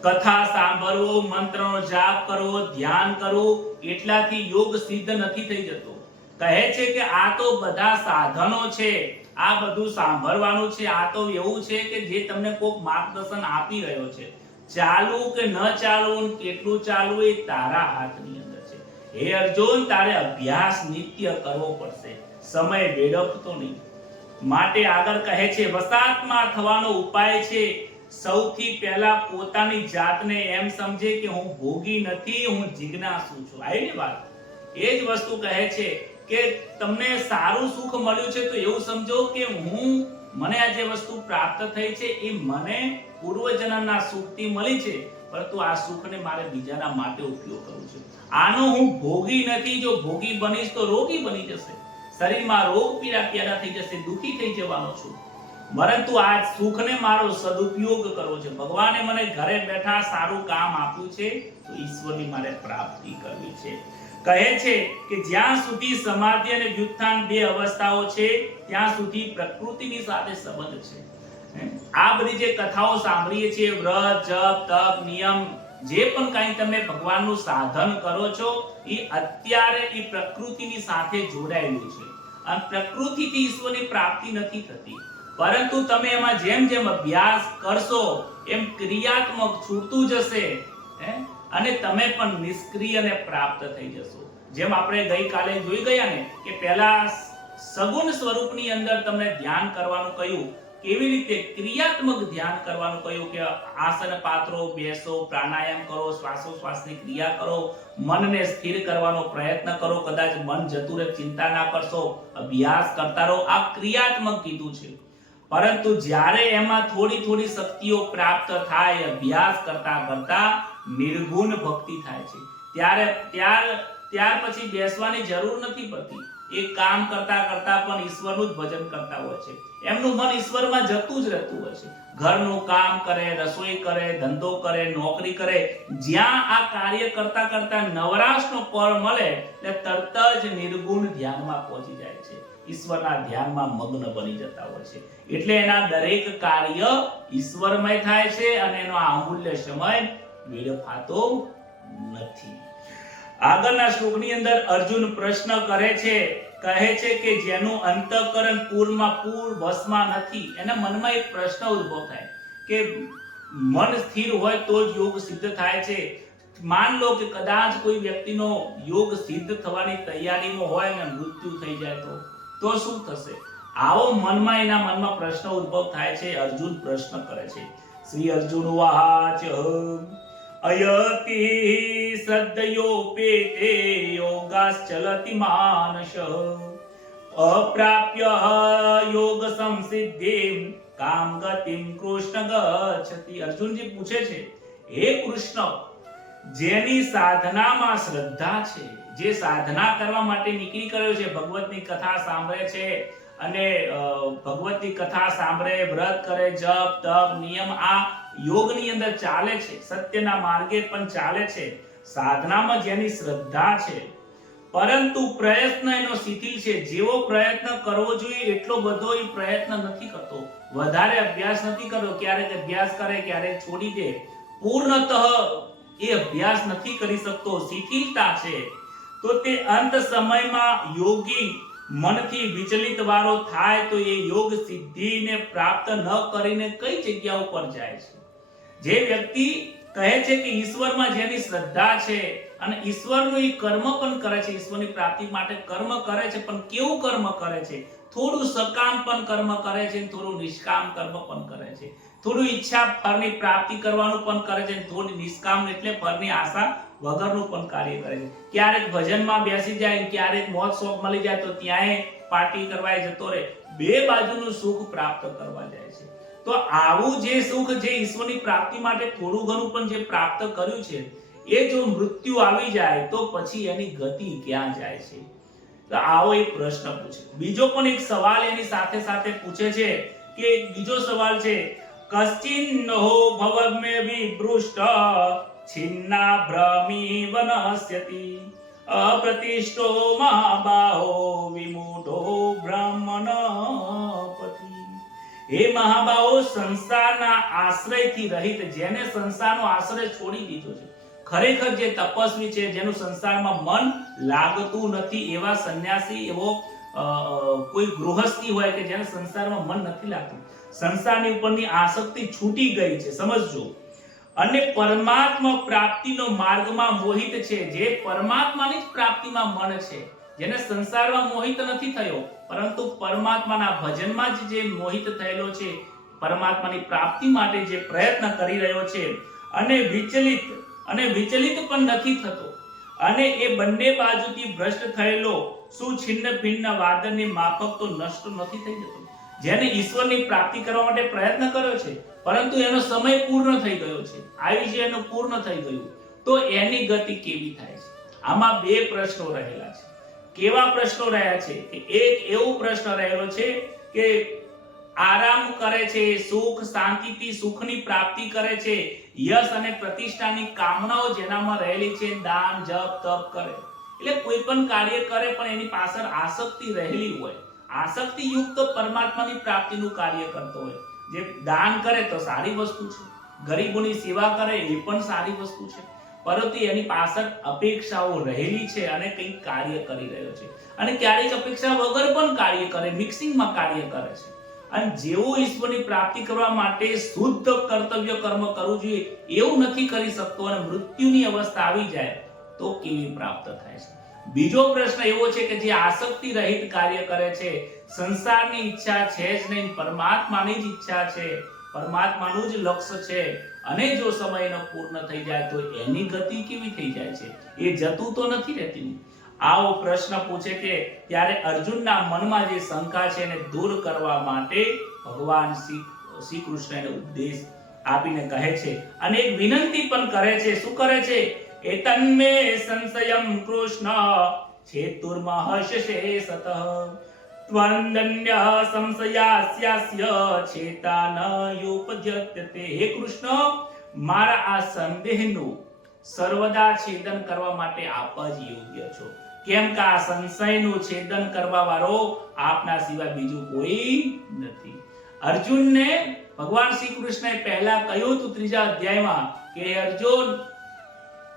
કથા સાંભળવો, મંત્રનો જાપ કરવો, ધ્યાન કરવું એટલાથી યોગ સિદ્ધ નથી થઈ જતો. કહે છે કે આ તો બધા સાધનો છે, આ બધું સાંભળવાનું છે, આ તો એવું છે કે જે તમને કોઈક માર્ગદર્શન આપી રહ્યો છે. ચાલવું કે ન ચાલવું, કેટલું ચાલવું એ તારા હાથની અંદર છે. હે અર્જુન, તારે અભ્યાસ નિત્ય કરવો પડશે, સમય વેડફતો નહીં. માટે આગળ કહે છે વસાતમાં થવાનો ઉપાય છે સૌથી પહેલા પોતાની જાતને એમ સમજે કે હું ભોગી નથી, હું જિજ્ઞાસુ છું. આવી ને વાત, એ જ વસ્તુ કહે છે કે તમને સારું સુખ મળ્યું છે તો એવું સમજો કે મને આ જે વસ્તુ પ્રાપ્ત થઈ છે એ મને પૂર્વજન્મના સુખથી મળી છે, પરંતુ આ સુખને મારે બીજાના માટે ઉપયોગ કરવો છે. આનો હું ભોગી નથી. જો ભોગી બનીશ તો રોગી બની જશે, શરીરમાં રોગ પીડા પેદા થઈ જશે, દુખી થઈ જવાનો છું. પરંતુ આ સુખને મારો સદુપયોગ કરવો છે. ભગવાને મને ઘરે બેઠા સારું કામ આપ્યું છે તો ઈશ્વરની મારે પ્રાપ્તિ કરવી છે. કહે છે કે જ્યાં સુધી સમાધિ અને વ્યુત્થાન બે અવસ્થાઓ છે ત્યાં સુધી પ્રકૃતિની સાથે સંબંધ છે. આ બધી જે કથાઓ સાંભળીએ છીએ, વ્રત, જપ, તપ, નિયમ, જે પણ કાંઈ તમે ભગવાનનું સાધન કરો છો એ અત્યારે એ પ્રકૃતિની સાથે જોડાયેલું છે. અને પ્રકૃતિથી ઈશ્વરની પ્રાપ્તિ નથી થતી, પરંતુ તમે એમાં જેમ જેમ અભ્યાસ કરશો એમ ક્રિયાત્મક છૂટતું જશે અને તમે પણ નિષ્ક્રિય અને પ્રાપ્ત થઈ જશો. જેમ આપણે ગઈકાલે જોઈ ગયા ને કે પહેલા સગુણ સ્વરૂપની અંદર તમને ધ્યાન કરવાનું કહ્યું, કેવી રીતે ક્રિયાત્મક ધ્યાન કરવાનું કહ્યું કે આસન પાત્રો, બેસો, પ્રાણાયામ કરો, શ્વાસોશ્વાસની ક્રિયા કરો, મનને સ્થિર કરવાનો પ્રયત્ન કરો. કદાચ મન જતું રહે, ચિંતા ના કરશો, અભ્યાસ કરતા રહો. આ ક્રિયાત્મક કીધું છે. પરંતુ જ્યારે એમાં થોડી થોડી શક્તિઓ પ્રાપ્ત થાય, અભ્યાસ કરતા કરતા નિર્ગુણ ભક્તિ થાય છે, ત્યાર પછી બેસવાની જરૂર નથી પડતી. એ કામ કરતા કરતા પણ ઈશ્વરનું જ ભજન કરતા હોય છે. એમનું મન ઈશ્વરમાં જતું જ રહેતું હોય છે. ઘરનું કામ કરે, રસોઈ કરે, ધંધો કરે, નોકરી કરે, જ્યાં આ કાર્ય કરતા કરતા નવરાશનો પળ મળે એટલે તરત જ નિર્ગુણ ધ્યાનમાં પહોંચી જાય છે, ઈશ્વરના ધ્યાનમાં મગ્ન બની જતા હોય છે. એટલે એના દરેક કાર્ય ઈશ્વરમય થાય છે અને એનો અમૂલ્ય સમય વેડફાતો નથી. આગળના શ્લોકની અંદર અર્જુન પ્રશ્ન કરે છે, કહે છે કે જેનું અંતઃકરણ પૂરમાં પૂર વશમાં નથી, એના મનમાં એક પ્રશ્ન ઉદ્ભવ થાય કે મન સ્થિર હોય તો જ યોગ સિદ્ધ થાય છે. માન લો કે કદાચ કોઈ વ્યક્તિનો યોગ સિદ્ધ થવાની તૈયારીમાં હોય અને મૃત્યુ થઈ જાય તો શું થશે? આવો એના મનમાં પ્રશ્ન ઉદ્ભવ થાય છે. અર્જુન પ્રશ્ન કરે છે. શ્રી અર્જુન વાચ અયતિ શ્રદ્ધયોપેતે યોગાશ્ચલતિ માનસ અપ્રાપ્ય યોગ સંસિદ્ધિમ કામ ગતિમ કૃષ્ણ ગચ્છતિ. અર્જુનજી પૂછે છે, હે કૃષ્ણ, જેની સાધનામાં શ્રદ્ધા છે, જે સાધના કરવા માટે નીકળી કર્યો છે, ભગવતની કથા સાંભળે છે અને ભગવતની કથા સાંભળે, વ્રત કરે, જપ, તપ, નિયમ આ યોગની અંદર ચાલે છે, સત્યના માર્ગે પણ ચાલે છે, સાધનામાં જેની શ્રદ્ધા છે, પરંતુ પ્રયત્ન એનો શિથિલ છે. જેવો પ્રયત્ન કરવો જોઈએ એટલો બધો એ પ્રયત્ન નથી કરતો, વધારે અભ્યાસ નથી કરતો, ક્યારેક અભ્યાસ કરે, ક્યારેક છોડી દે, પૂર્ણતઃ એ અભ્યાસ નથી કરી શકતો, શિથિલતા છે, તો તે અંત સમયમાં યોગી મનથી વિચલિત વાળો થાય તો એ યોગ સિદ્ધિને પ્રાપ્ત ન કરીને કઈ જગ્યા ઉપર જાય છે? જે વ્યક્તિ કહે છે કે ઈશ્વરમાં જેની શ્રદ્ધા છે અને ઈશ્વરનું એ કર્મ પણ કરે છે, ઈશ્વરની પ્રાપ્તિ માટે કર્મ કરે છે, પણ કેવું કર્મ કરે છે? થોડું સકામ પણ કર્મ કરે છે, થોડું નિષ્કામ કર્મ પણ કરે છે, થોડું ઈચ્છા ફળની પ્રાપ્તિ કરવાનું પણ કરે છે, થોડી નિષ્કામ એટલે ફળની આશા વગરનું પણ કાર્ય કરે છે. ક્યારેક ભજનમાં બેસી જાય, ક્યારેક મોજ શોખ મળી જાય તો ત્યાંય પાર્ટી કરવા જતો રહે, બે બાજુનું સુખ પ્રાપ્ત કરવા જાય છે. તો આવું જે સુખ જે ઈશ્વરની પ્રાપ્તિ માટે થોડું ઘણું પણ જે પ્રાપ્ત કર્યું છે, એ જો મૃત્યુ આવી જાય તો પછી એની ગતિ ક્યાં જાય છે? તો આવો એક પ્રશ્ન પૂછે. બીજો પણ એક સવાલ એની સાથે સાથે પૂછે છે કે બીજો સવાલ છે, કશ્ચિન્નો ભવમે વિભૃષ્ટ છિન્ના ભ્રમી વનસ્યતિ અપ્રતિષ્ઠો મહાબાહો વિમૂઢો બ્રહ્મણપતિ. હે મહાબાહો, સંસારના આશ્રયથી રહિત, જેને સંસારનો આશ્રય છોડી દીધો છે, ખરેખર જે તપસ્વી છે, જેનું સંસારમાં મન લાગતું નથી, એવા સંન્યાસી, એવો કોઈ ગૃહસ્થી હોય કે જેને સંસારમાં મન નથી લાગતું, સંસારની ઉપરની આસક્તિ છૂટી ગઈ છે, સમજજો, અને પરમાત્મા પ્રાપ્તિનો માર્ગમાં મોહિત છે, જે પરમાત્માની જ પ્રાપ્તિમાં મન છે, જેને સંસારમાં મોહિત નથી થયો, પરંતુ પરમાત્માના ભજનમાં જ જે મોહિત થયેલો છે, પરમાત્માની પ્રાપ્તિ માટે જે પ્રયત્ન કરી રહ્યો છે, અને વિચલિત પણ નથી થતો, અને એ બંને બાજુથી ભ્રષ્ટ થયેલો સુછિન્ન ભિન્ન વાદનની માફક તો નષ્ટ નથી થઈ જતો, જેને ઈશ્વરની પ્રાપ્તિ કરવા માટે પ્રયત્ન કર્યો છે, પરંતુ એનો સમય પૂર્ણ થઈ ગયો છે, આયુષ્ય એનું પૂર્ણ થઈ ગયું, તો એની ગતિ કેવી થાય છે? આમાં બે પ્રશ્નો રહેલા છે. કેવા પ્રશ્નો રહ્યા છે? કે એક એવો પ્રશ્ન રહેલો છે કે આરામ કરે છે, સુખ શાંતિથી સુખની પ્રાપ્તિ કરે છે, યશ અને પ્રતિષ્ઠાની કામનાઓ જેનામાં રહેલી છે, દાન જપ તપ કરે, એટલે કોઈ પણ કાર્ય કરે પણ એની પાછળ આસક્તિ રહેલી હોય, આસક્તિ યુક્ત પરમાત્માની પ્રાપ્તિનું કાર્ય કરતો હોય, જે દાન કરે તો સારી વસ્તુ છે, ગરીબોની સેવા કરે એ પણ સારી વસ્તુ છે, પરંતુ એની પાછળ અપેક્ષાઓ રહેલી છે અને કંઈક કાર્ય કરી રહ્યો છે, અને ક્યારેક અપેક્ષા વગર પણ કાર્ય કરે, મિક્સિંગમાં કાર્ય કરે છે, અને જેવું ઈશ્વરની પ્રાપ્તિ કરવા માટે શુદ્ધ કર્તવ્ય કર્મ કરવું જોઈએ એવું નથી કરી શકતો, અને મૃત્યુની અવસ્થા આવી જાય તો કેવી પ્રાપ્ત થાય છે? બીજો પ્રશ્ન એવો છે કે જે આસક્તિ રહિત કાર્ય કરે છે, સંસારની ઈચ્છા છે જ નહીં, પરમાત્માની જ ઈચ્છા છે, પરમાત્માનું જ લક્ષ્ય છે, અને જો સમયનો પૂર્ણ થઈ જાય તો એની ગતિ કેવી થઈ જાય છે? એ જતું તો નથી રહેતી. આવો પ્રશ્ન પૂછે કે ત્યારે અર્જુનના મનમાં જે શંકા છે એને દૂર કરવા માટે ભગવાન શ્રી કૃષ્ણ એને ઉપદેશ આપીને કહે છે, અને એક વિનંતી પણ કરે છે. શું કરે છે? એતન્મે સંશયમ કૃષ્ણ છેતુર્મહર્ષે સતઃ ત્વંદન્ય સંશયાસ્યાસ્ય ચેતાન યુપદ્યતે. હે કૃષ્ણ, મારા આ સંદેહનું સર્વદા છેદન કરવા માટે આપ જ યોગ્ય છો, કેમ કે આ સંશયનું છેદન કરવા વાળો આપના સિવાય બીજું કોઈ નથી. અર્જુનને ભગવાન શ્રી કૃષ્ણએ પહેલા કહ્યું હતું 3જા અધ્યાયમાં કે અર્જુન,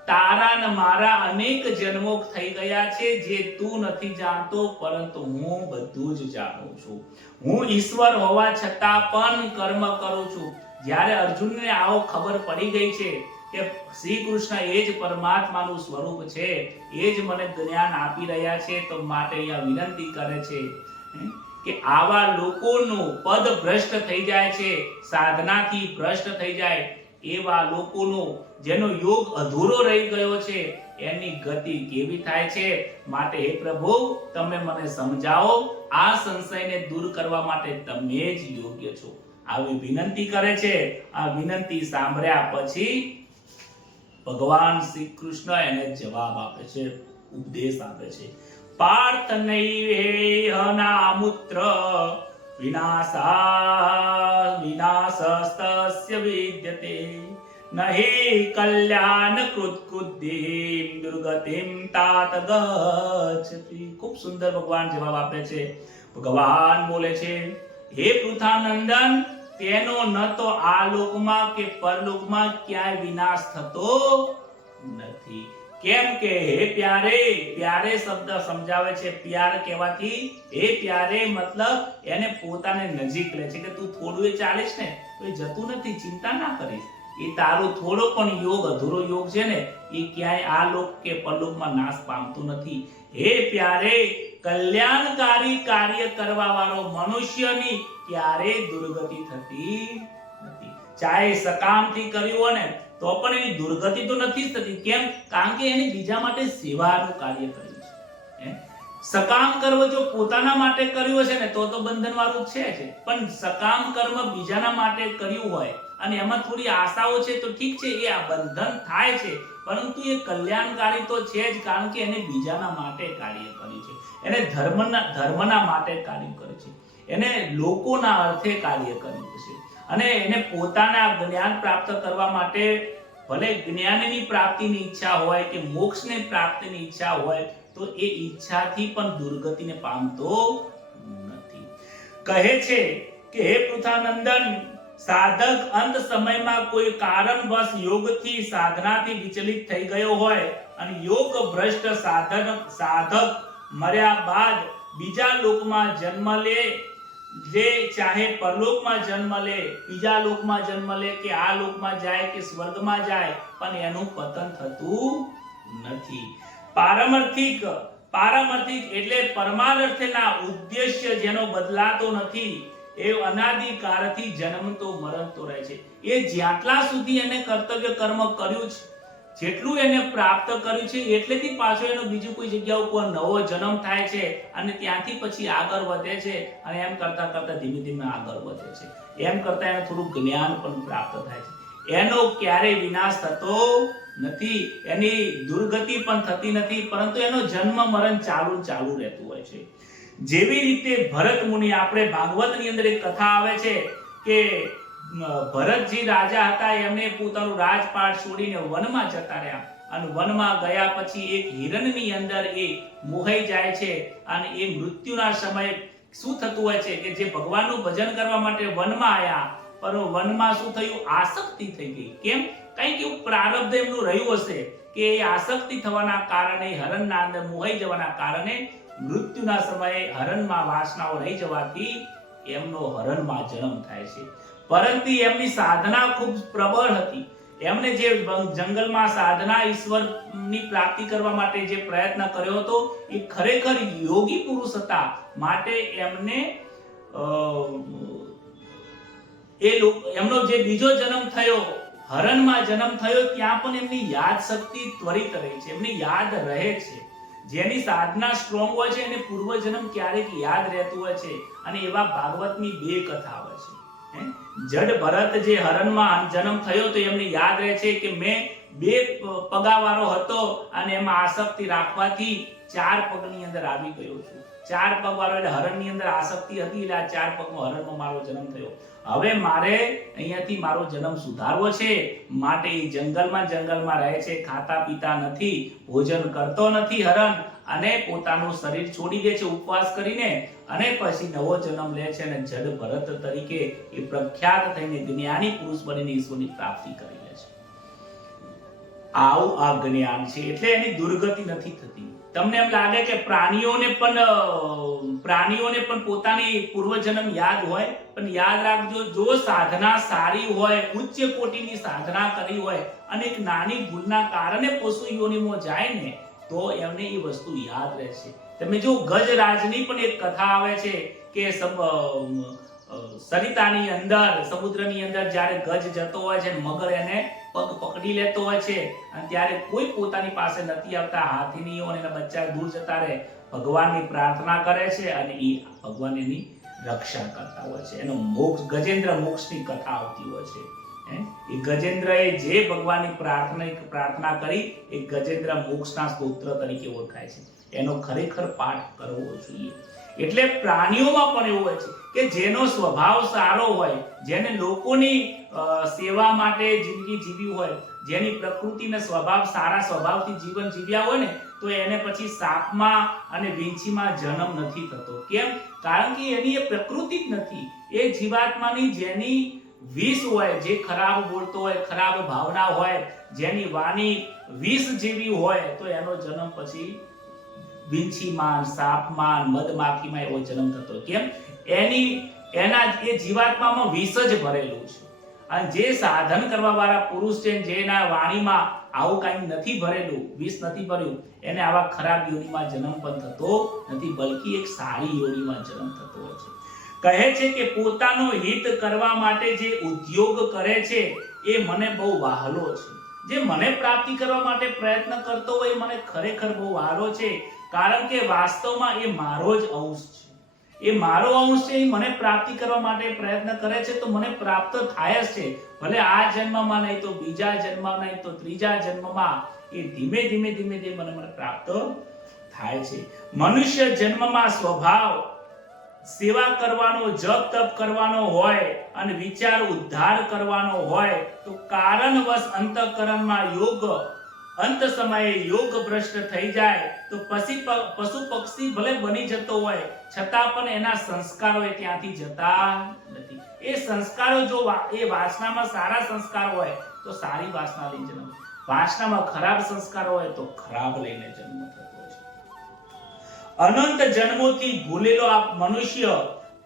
તારા ને મારા અનેક જન્મો થઈ ગયા છે, જે તું નથી જાણતો, પરંતુ હું બધું જ જાણું છું. હું ઈશ્વર હોવા છતાં પણ કર્મ કરું છું. જ્યારે અર્જુનને આવો ખબર પડી ગઈ છે કે શ્રી કૃષ્ણ એ જ પરમાત્માનું સ્વરૂપ છે, એ જ મને જ્ઞાન આપી રહ્યા છે, તો માટે અહીંયા વિનંતી કરે છે કે આવા લોકોનું પદ ભ્રષ્ટ થઈ જાય છે, સાધનાથી ભ્રષ્ટ થઈ જાય એવા લોકોનો જેનો યોગ અધૂરો રહી ગયો છે, એની ગતિ કેવી થાય છે? માટે હે પ્રભુ, તમે મને સમજાવો, આ સંશયને દૂર કરવા માટે તમે જ યોગ્ય છો. આવી વિનંતી કરે છે. આ વિનંતી સાંભળ્યા પછી ભગવાન શ્રી કૃષ્ણ એને જવાબ આપે છે, ઉપદેશ આપે છે. પાર્થ નૈવેહનામુત્ર વિનાશસ્તસ્ય વિદ્યતે નહિ કલ્યાણ કૃતકૃદ્ધિમ દુર્ગતિમ તાત ગચ્છતિ. ખૂબ સુંદર ભગવાન જવાબ આપે છે. ભગવાન બોલે છે, હે પૃથાનંદન, તેનો ન તો આ લોકમાં કે પરલોકમાં ક્યાંય વિનાશ થતો નથી. કેમ કે હે પ્યારે, પ્યારે શબ્દ સમજાવે છે. પ્યાર કહેવાથી હે પ્યારે મતલબ એને પોતાને નજીક લે છે, કે તું થોડું એ ચાલીશ ને તો એ જતું નથી, ચિંતા ના કરીશ. એ તારો થોડો પણ યોગ અધૂરો યોગ છે ને, એ ક્યાંય આ લોક કે પરલોકમાં નાશ પામતું નથી. હે પ્યારે, કલ્યાણકારી કાર્ય કરવા વાળો મનુષ્યની ક્યારેય દુર્ગતિ થતી નથી. ચાહે સકામથી કર્યું હોય ને તો પણ એની દુર્ગતિ તો નથી જ થતી. કેમ? કારણ કે એને બીજા માટે સેવાનું કાર્ય કર્યું છે. સકામ કર્મ જો પોતાના માટે કર્યું હશે ને તો બંધન વાળું છે જ, પણ સકામ કર્મ બીજાના માટે કર્યું હોય અને એમાં થોડી આશાઓ છે તો ઠીક છે, એ આ બંધન થાય છે, પરંતુ એ કલ્યાણકારી તો છે જ, કારણ કે એને બીજાના માટે કાર્ય કર્યું છે, એને ધર્મના માટે કાર્ય કર્યું છે, એને લોકોના અર્થે કાર્ય કર્યું છે, અને એને પોતાના જ્ઞાન પ્રાપ્ત કરવા માટે ભલે જ્ઞાનની પ્રાપ્તિની ઈચ્છા હોય કે મોક્ષની પ્રાપ્તિની ઈચ્છા હોય તો એ ઈચ્છાથી પણ દુર્ગતિને પામતો નથી. કહે છે કે હે પૃથાનંદન, સાધક અંત સમયમાં કોઈ કારણવશ યોગથી સાધનાથી વિચલિત થઈ ગયો હોય અને યોગ ભ્રષ્ટ સાધક મર્યા બાદ બીજા લોકમાં જન્મ લે, જે ચાહે પરલોકમાં જન્મ લે, બીજા લોકમાં જન્મ લે કે આ લોકમાં જાય કે સ્વર્ગમાં જાય, પણ એનું પતન થતું નથી. પારમાર્થિક એટલે પરમાર્થના ઉદ્દેશ્ય જેનો બદલાતો નથી, એ અનાદિકાળથી જન્મતો મરણતો રહે છે. એ જેટલા સુધી એને કર્તવ્ય કર્મ કર્યું છે, જેટલું એને પ્રાપ્ત કર્યું છે, એટલેથી પાછો એનો બીજું કોઈ જગ્યા ઉપર નવો જન્મ થાય છે અને ત્યાંથી પછી આગળ વધે છે અને એમ કરતા કરતા ધીમે ધીમે આગળ વધે છે. એમ કરતા એને થોડું જ્ઞાન પણ પ્રાપ્ત થાય છે. એનો ક્યારેય વિનાશ થતો નથી, એની દુર્ગતિ પણ થતી નથી, પરંતુ એનો જન્મ મરણ ચાલુ રહેતું હોય છે. જેવી રીતે ભરત મુનિ, આપણે ભાગવતની અંદર એક કથા આવે છે કે ભરતજી રાજા હતા, એમને પોતાનું રાજપાટ છોડીને વનમાં જતા રહ્યા અને વનમાં ગયા પછી એક હિરણની અંદર એ મોહાઈ જાય છે અને એ મૃત્યુના સમયે શું થતું હોય છે કે જે ભગવાનનું ભજન કરવા માટે વનમાં આવ્યા, પણ વનમાં શું થયું, આસક્તિ થઈ ગઈ. કેમ? કંઈક એવું પ્રારબ્ધ એમનું રહ્યું હશે કે એ આસક્તિ થવાના કારણે, હરણના અંદર મોહાઈ જવાના કારણે મૃત્યુના સમયે હરણમાં વાસનાઓ રહી જવાથી એમનો હરણમાં જન્મ થાય છે. પરંતુ એમની સાધના ખૂબ પ્રબળ હતી. એમને જે જંગલમાં સાધના, ઈશ્વરની પ્રાપ્તિ કરવા માટે જે પ્રયત્ન કર્યો હતો, એ ખરેખર યોગી પુરુષ હતા. માટે એમને એમનો જે બીજો જન્મ થયો, હરણમાં જન્મ થયો, ત્યાં પણ એમની યાદ શક્તિ ત્વરિત રહી છે, એમની યાદ રહે છે. જેની સાધના સ્ટ્રોંગ હોય છે એને પૂર્વજન્મ ક્યારેક યાદ રહેતું હોય છે. અને એવા ભાગવતની બે કથા આવે છે. જડ ભરત જે હરણમાં જન્મ થયો તો એમને યાદ રહે છે કે મેં 2 પગાવાળો હતો અને એમાં આસક્તિ રાખવાથી 4 પગની અંદર આવી ગયો છું. 4 પગવાળો એટલે હરણની અંદર આસક્તિ હતી, એટલે આ 4 પગમાં હરણમાં મારો જન્મ થયો. હવે મારે અહીંયાથી મારો જન્મ સુધારવો છે, માટે જંગલમાં રહે છે, ખાતા પીતા નથી, ભોજન કરતો નથી હરણ, અને પોતાનું શરીર છોડી દે છે ઉપવાસ કરીને, અને પછી નવો જન્મ લે છે અને જડ ભરત તરીકે એ પ્રખ્યાત થઈને જ્ઞાની પુરુષ બનીને ઈશ્વરની પ્રાપ્તિ કરી લે છે. આવું આ જ્ઞાન છે, એટલે એની દુર્ગતિ નથી થતી. તમને એમ લાગે કે પ્રાણીઓને પણ પોતાની પૂર્વજન્મ યાદ હોય, પણ યાદ રાખજો, જો સાધના સારી હોય, ઉચ્ચ કોટીની સાધના કરી હોય અને એક નાની ભૂલના કારણે પશુ યોનિમાં જાય ને, તો એમને એ વસ્તુ યાદ રહેશે. તમે જો ગજરાજની પણ એક કથા આવે છે કે સરિતાની અંદર, સમુદ્રની અંદર જ્યારે ગજ જતો હોય છે, મગર એને પગ પકડી લેતો હોય છે અને ત્યારે કોઈ પોતાની પાસે નથી આવતા, હાથીનીઓ અને એના બચ્ચા દૂર જતા રહે, ભગવાનની પ્રાર્થના કરે છે અને એ ભગવાન એની રક્ષા કરતા હોય છે. એનો મોક્ષ, ગજેન્દ્ર મોક્ષની કથા આવતી હોય છે. એ ગજેન્દ્રએ જે ભગવાનની પ્રાર્થના કરી, એ ગજેન્દ્ર મોક્ષના સ્તોત્ર તરીકે ઓળખાય છે. એનો ખરેખર પાઠ કરવો જોઈએ. એટલે પ્રાણીઓમાં પણ એવું હોય છે કે જેનો સ્વભાવ સારો હોય, જેને લોકોની સેવા માટે જિંદગી જીવી હોય, જેની પ્રકૃતિને સ્વભાવ સારા સ્વભાવથી જીવન જીવ્યા હોય ને, તો એને પછી સાપમાં અને વીંછીમાં જન્મ નથી થતો. કેમ? કારણ કે એની એ પ્રકૃતિ જ નથી. એ જીવાત્માની જેની વિષ હોય, જે ખરાબ બોલતો હોય, ખરાબ ભાવના હોય, જેની વાણી વિષ જેવી હોય, તો એનો જન્મ પછી વીંછીમાં, સાપમાં, મધમાખીમાં એવો જન્મ થતો. કેમ? એના એ જીવાત્મામાં વિષ જ ભરેલું છે. અને જે સાધન કરવા વાળા પુરુષ છે, જેના વાણીમાં આવું કાંઈ નથી ભરેલું, વિષ નથી ભર્યું, એને આવા ખરાબ યોનિમાં જન્મ પણ થતો નથી, બલકી એક સારી યોનિમાં જન્મ થતો હોય છે. કહે છે કે પોતાનો હિત કરવા માટે જે ઉદ્યોગ કરે છે એ મને બહુ વહાલો છે. જે મને પ્રાપ્તિ કરવા માટે પ્રયત્ન કરતો હોય એ મને ખરેખર બહુ વહાલો છે, કારણ કે વાસ્તવમાં એ મારો જ અંશ છે. એ મારો અંશ છે, એ મને પ્રાપ્તિ કરવા માટે પ્રયત્ન કરે છે તો મને પ્રાપ્ત થાય જ છે. ભલે આ જન્મમાં નહીં તો બીજા જન્મમાં નહીં તો ત્રીજા જન્મમાં એ ધીમે ધીમે મને પ્રાપ્ત થાય છે. મનુષ્ય જન્મમાં સ્વભાવ સેવા કરવાનો, જપ તપ કરવાનો હોય અને વિચાર ઉદ્ધાર કરવાનો હોય, તો કારણવશ અંતઃકરણમાં યોગ અંત સમયે યોગ ભ્રષ્ટ થઈ જાય તો પશુ પક્ષી ભલે બની જતો હોય છતાં પણ એના સંસ્કારો એ ત્યાંથી જતા નથી. એ સંસ્કારો જો એ વાસનામાં સારા સંસ્કાર હોય તો સારી વાસના લઈને જન્મ, વાસનામાં ખરાબ સંસ્કારો હોય તો ખરાબ લઈને જન્મ થતો છે. અનંત જન્મોથી ભૂલેલો આ મનુષ્ય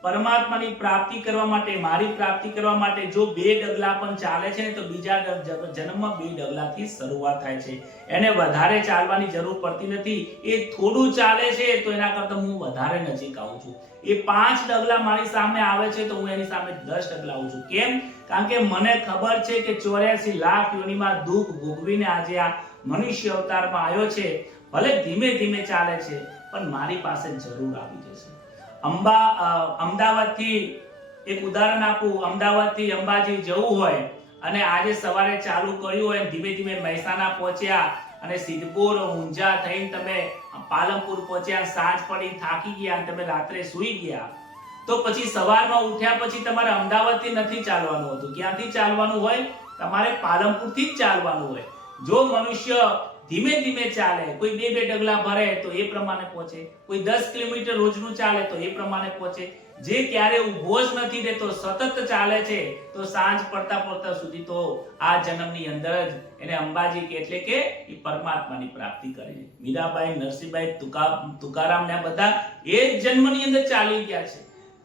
પરમાત્માની પ્રાપ્તિ કરવા માટે, મારી પ્રાપ્તિ કરવા માટે જો 2 ડગલા પણ ચાલે છે ને તો બીજા જન્મમાં 2 ડગલાથી શરૂઆત થાય છે. એને વધારે ચાલવાની જરૂર પડતી નથી. એ થોડું ચાલે છે તો એના કરતા હું વધારે નજીક આવું છું. એ 5 ડગલા મારી સામે આવે છે તો હું એની સામે 10 ડગલા આવું છું. કેમ? કારણ કે મને ખબર છે કે 84 લાખ યોનિમાં દુઃખ ભોગવીને આજે આ મનુષ્ય અવતારમાં આવ્યો છે. ભલે ધીમે ધીમે ચાલે છે પણ મારી પાસે જરૂર આવી જશે. અમદાવાદથી એક ઉદાહરણ આપું. અમદાવાદથી અંબાજી જવું હોય અને આજે સવારે ચાલુ કર્યું હોય, ધીમે ધીમે મહેસાણા પહોંચ્યા અને સિદ્ધપુર ઊંઝા થઈને તમે પાલનપુર પહોંચ્યા, સાંજ પડી થાકી ગયા અને તમે રાત્રે સૂઈ ગયા, તો પછી સવારમાં ઉઠ્યા પછી તમારે અમદાવાદથી નથી ચાલવાનું હતું. ક્યાંથી ચાલવાનું હોય? તમારે પાલનપુરથી જ ચાલવાનું હોય. જો મનુષ્ય ધીમે ધીમે ચાલે, કોઈ 2 ડગલા ભરે તો એ પ્રમાણે પહોંચે, કોઈ 10 કિલોમીટર રોજનું ચાલે તો એ પ્રમાણે પહોંચે. જે ક્યારે ઊભો જ નથી રહેતો, સતત ચાલે છે તો સાંજ પડતા પડતા સુધી તો આ જન્મની અંદર જ એને અંબાજી કે એટલે કે એ પરમાત્માની પ્રાપ્તિ કરી. મીરાબાઈ, નરસિંહભાઈ, તુકારામ ને બધા એ જ જન્મની અંદર ચાલી ગયા છે.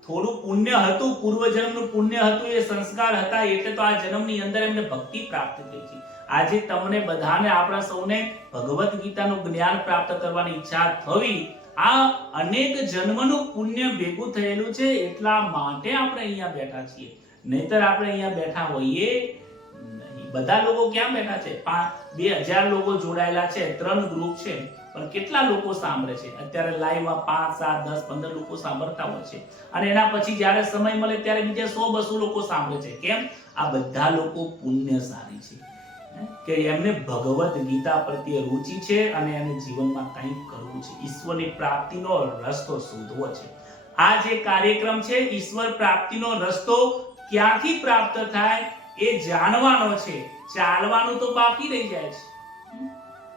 થોડું પુણ્ય હતું, પૂર્વજન્મનું પુણ્ય હતું, એ સંસ્કાર હતા એટલે તો આ જન્મની અંદર એમને ભક્તિ પ્રાપ્ત થઈ છે. આજે તમને બધાને, આપણા સૌને ભગવદ ગીતાનું જ્ઞાન પ્રાપ્ત કરવાની ઈચ્છા થવી, આ અનેક જન્મનું પુણ્ય ભેગું થયેલું છે એટલા માટે આપણે અહીંયા બેઠા છીએ. નહીતર આપણે અહીંયા બેઠા હોઈએ નહીં. બધા લોકો ક્યાં બેઠા છે? 2000 લોકો જોડાયેલા છે, 3 ગ્રુપ છે, પણ કેટલા લોકો સાંભળે છે? અત્યારે લાઈવમાં 5, 7, 10, 15 લોકો સાંભળતા હોય છે અને એના પછી જ્યારે સમય મળે ત્યારે બીજા 100, 200 લોકો સાંભળે છે. કેમ? આ બધા લોકો પુણ્યશાળી છે કે એમને ભગવદ ગીતા પ્રત્યે રુચિ છે અને એને જીવનમાં કંઈક કરવું છે, ઈશ્વરની પ્રાપ્તિનો રસ્તો શોધવો છે. આ જે કાર્યક્રમ છે, ઈશ્વર પ્રાપ્તિનો રસ્તો ક્યાંથી પ્રાપ્ત થાય એ જાણવાનો છે. ચાલવાનું તો બાકી રહી જાય છે.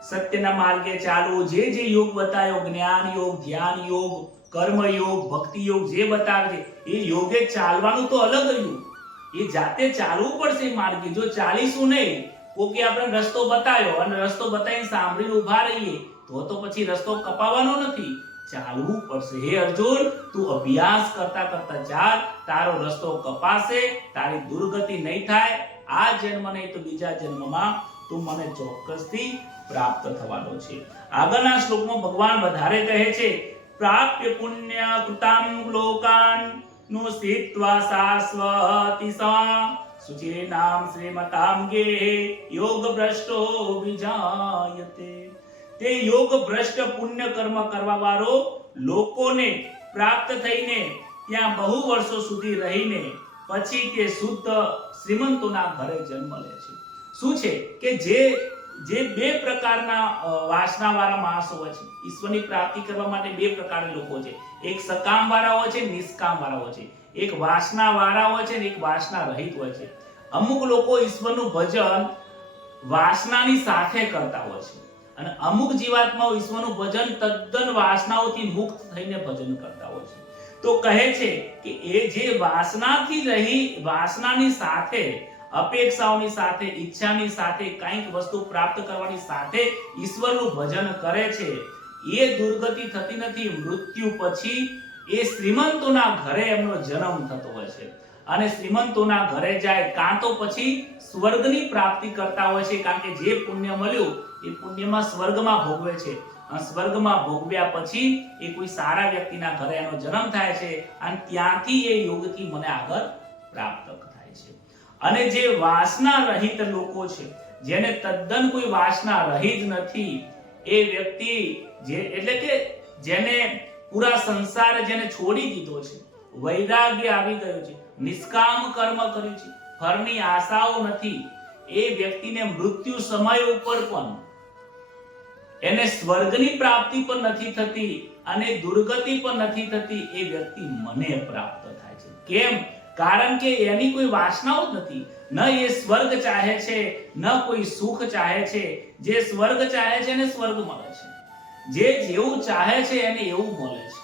સત્યના માર્ગે ચાલવું, જે યોગ બતાવ્યો, જ્ઞાન યોગ, ધ્યાન યોગ, કર્મ યોગ, ભક્તિ યોગ જે બતાવે છે એ યોગે ચાલવાનું તો અલગ રહ્યું. એ જાતે ચાલવું પડશે માર્ગે. જો ચાલીશું નહીં, કોકે આપણે રસ્તો બતાવ્યો અને રસ્તો બતાવીને સાંભળીને ઊભા રહીએ તો પછી રસ્તો કપાવવાનો નથી, ચાલવું પડશે. હે અર્જુન, તું અભ્યાસ કરતા કરતા ચાલ, તારો રસ્તો કપાશે, તારી દુર્ગતિ નહીં થાય. આ જન્મ નહીં તો બીજા જન્મમાં તું મને ચોક્કસથી પ્રાપ્ત થવાનો છે. આગળના શ્લોકમાં ભગવાન વધારે કહે છે, પ્રાપ્ય પુણ્ય કૃતામ લોકાન નો સ્થિત્વા શાશ્વતી સા સુચિનામ શ્રીમતામ ગે યોગ ભ્રષ્ટો વિજાયતે. તે યોગ ભ્રષ્ટ પુણ્ય કર્મ કરવા વાળો લોકોને પ્રાપ્ત થઈને ત્યાં બહુ વર્ષો સુધી રહીને પછી તે શુદ્ધ શ્રીમંતોના ઘરે જન્મ લે છે. શું છે કે જે 2 પ્રકારના વાસના વાળા માણસો હોય છે, ઈશ્વરની પ્રાપ્તિ કરવા માટે 2 પ્રકારના લોકો છે. એક સકામ વાળા હોય છે, નિષ્કામ વાળા હોય છે. એક વાસના વાળા હોય છે ને એક વાસના રહિત હોય છે. અમુક લોકો ઈશ્વરનું ભજન વાસનાની સાથે કરતા હોય છે અને અમુક જીવાત્માઓ ઈશ્વરનું ભજન તદ્દન વાસનાઓથી મુક્ત થઈને ભજન કરતા હોય છે. તો કહે છે કે એ જે વાસનાથી રહી, વાસનાની સાથે, અપેક્ષાઓની સાથે, ઈચ્છાની સાથે, કંઈક વસ્તુ પ્રાપ્ત કરવાની સાથે ઈશ્વરનું ભજન કરે છે, એ દુર્ગતિ થતી નથી. મૃત્યુ પછી એ શ્રીમંતોના ઘરે એમનો જન્મ થતો હોય છે અને શ્રીમંતોના ઘરે જાય કાં તો પછી સ્વર્ગની પ્રાપ્તિ કરતા હોય છે, કારણ કે જે પુણ્ય મળ્યું એ પુણ્યમાં સ્વર્ગમાં ભોગવે છે. સ્વર્ગમાં ભોગવ્યા પછી એ કોઈ સારા વ્યક્તિના ઘરે એનો જન્મ થાય છે અને ત્યાંથી એ યોગથી મને આગળ પ્રાપ્ત થાય છે. અને જે વાસના રહિત લોકો છે, જેને તદ્દન કોઈ વાસના રહિત નથી, એ વ્યક્તિ એટલે કે જેને પૂરા સંસાર જેને છોડી દીધો છે, વૈરાગ્ય આવી ગયો છે, નિષ્કામ કર્મ કર્યું છે, ફળની આશાઓ નથી, એ વ્યક્તિને મૃત્યુ સમય ઉપર પણ એને સ્વર્ગની પ્રાપ્તિ પણ નથી થતી અને દુર્ગતિ પણ નથી થતી. એ વ્યક્તિ મને પ્રાપ્ત થાય છે. કેમ? કારણ કે એની કોઈ વાસનાઓ જ નથી. ન એ સ્વર્ગ ચાહે છે, ન કોઈ સુખ ચાહે છે. જે સ્વર્ગ ચાહે છે એને સ્વર્ગ મળે છે, જે જેવું ચાહે છે એને એવું મળે છે.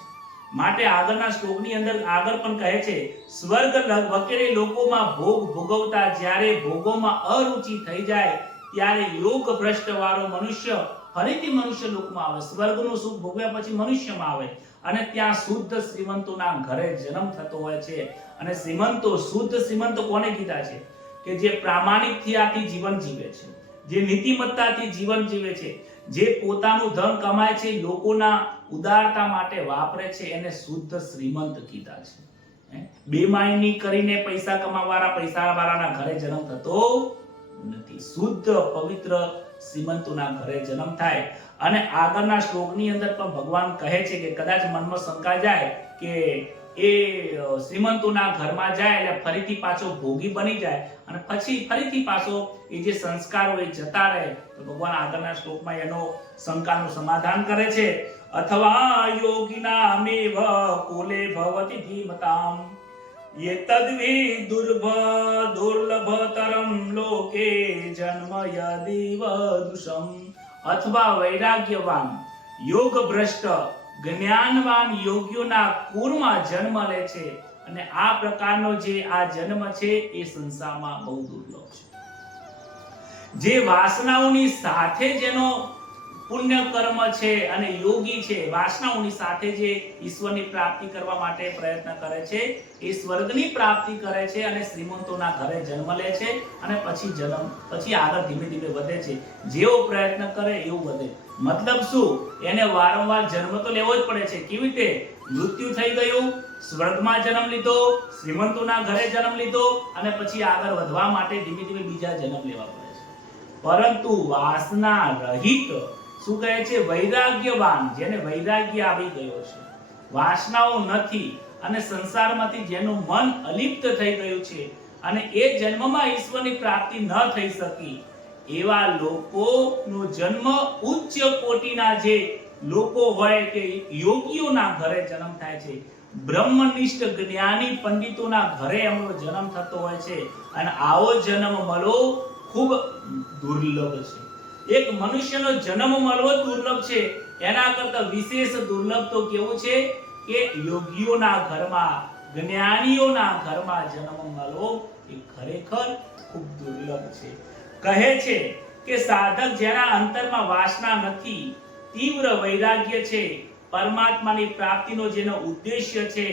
માટે આગળના શ્લોકની અંદર આગળ પણ કહે છે, સ્વર્ગ વગેરે લોકોમાં ભોગ ભોગવતા જ્યારે ભોગોમાં અરુચિ થઈ જાય ત્યારે યોગ ભ્રષ્ટ વાળો મનુષ્ય ફરીથી મનુષ્ય લોકમાં આવે. સ્વર્ગનું સુખ ભોગવ્યા પછી મનુષ્યમાં આવે અને ત્યાં શુદ્ધ શ્રીમંતોના ઘરે જન્મ થતો હોય છે. અને શ્રીમંતો, શુદ્ધ શ્રીમંતો કોને કીધા છે? કે જે પ્રામાણિકતાથી જીવન જીવે છે, જે નીતિમત્તાથી જીવન જીવે છે, જે પોતાનું ધન કમાય છે, લોકોના ઉદારતા માટે વાપરે છે, એને શુદ્ધ શ્રીમંત કીધા છે. બેમાની કરીને પૈસા કમાવાળા પૈસાવાળાના ઘરે જન્મ થતો નથી. શુદ્ધ પવિત્ર શ્રીમંતોના ઘરે જન્મ થાય. અને આગળના શ્લોકની અંદર પણ ભગવાન કહે છે કે કદાચ મનમાં શંકા જાય કે એ શ્રીમંતોના ઘરમાં જાય એટલે ફરીથી પાછો ભોગી બની જાય અને પછી ફરીથી પાછો એ જે સંસ્કાર હોય જતા રહે, તો ભગવાન આગળના શ્લોકમાં એનો શંકાનું સમાધાન કરે છે. અથવા યોગિનામેવ કુલે ભવતિ ધીમતામ એતદ્વિ દુર્લભતરમ લોકે જન્મ યદિવ દૃશમ. અથવા વૈરાગ્યવાન, યોગ ભ્રષ્ટ, જ્ઞાનવાન યોગીઓના કુળમાં જન્મ લે છે અને આ પ્રકારનો જે આ જન્મ છે એ સંસારમાં બહુ દુર્લભ છે. જે વાસનાઓની સાથે જેનો પુણ્ય કર્મ છે અને યોગી છે, વાસનાઓની સાથે જે ઈશ્વરની પ્રાપ્તિ કરવા માટે પ્રયત્ન કરે છે, એ સ્વર્ગની પ્રાપ્તિ કરે છે અને શ્રીમંતોના ઘરે જન્મ લે છે અને પછી આગળ ધીમે ધીમે વધે છે. જેવો પ્રયત્ન કરે એવું વધે. મતલબ શું? એને વારંવાર જન્મ તો લેવો જ પડે છે. કેવી રીતે? મૃત્યુ થઈ ગયું, સ્વર્ગમાં જન્મ લીધો, શ્રીમંતોના ઘરે જન્મ લીધો અને પછી આગળ વધવા માટે ધીમે ધીમે બીજા જન્મ લેવા પડે છે. પરંતુ વાસના રહિત, શું કહે છે? વૈરાગ્યવાન, જેને વૈરાગ્ય આવી ગયો છે, વાસનાઓ નથી અને સંસારમાંથી જેનું મન અલિપ્ત થઈ ગયું છે અને એ જન્મમાં ઈશ્વરની પ્રાપ્તિ ન થઈ શકી, એવા લોકોનો જન્મ ઉચ્ચ કોટીના જે લોકો હોય કે યોગીઓના ઘરે જન્મ થાય છે. બ્રહ્મનિષ્ઠ જ્ઞાની પંડિતોના ઘરે એમનો જન્મ થતો હોય છે અને આવો જન્મ મળવો ખૂબ દુર્લભ છે. એક મનુષ્યનો જન્મ મળવો દુર્લભ છે, એના કરતા વિશેષ દુર્લભ તો કેવું છે કે યોગીઓના ઘરમાં, જ્ઞાનીઓના ઘરમાં જન્મ મળવો એ ખરેખર ખૂબ દુર્લભ છે. કહે છે કે સાધક જેના અંતરમાં વાસના નથી, તીવ્ર વૈરાગ્ય છે, પરમાત્માની પ્રાપ્તિનો જેનો ઉદ્દેશ્ય છે,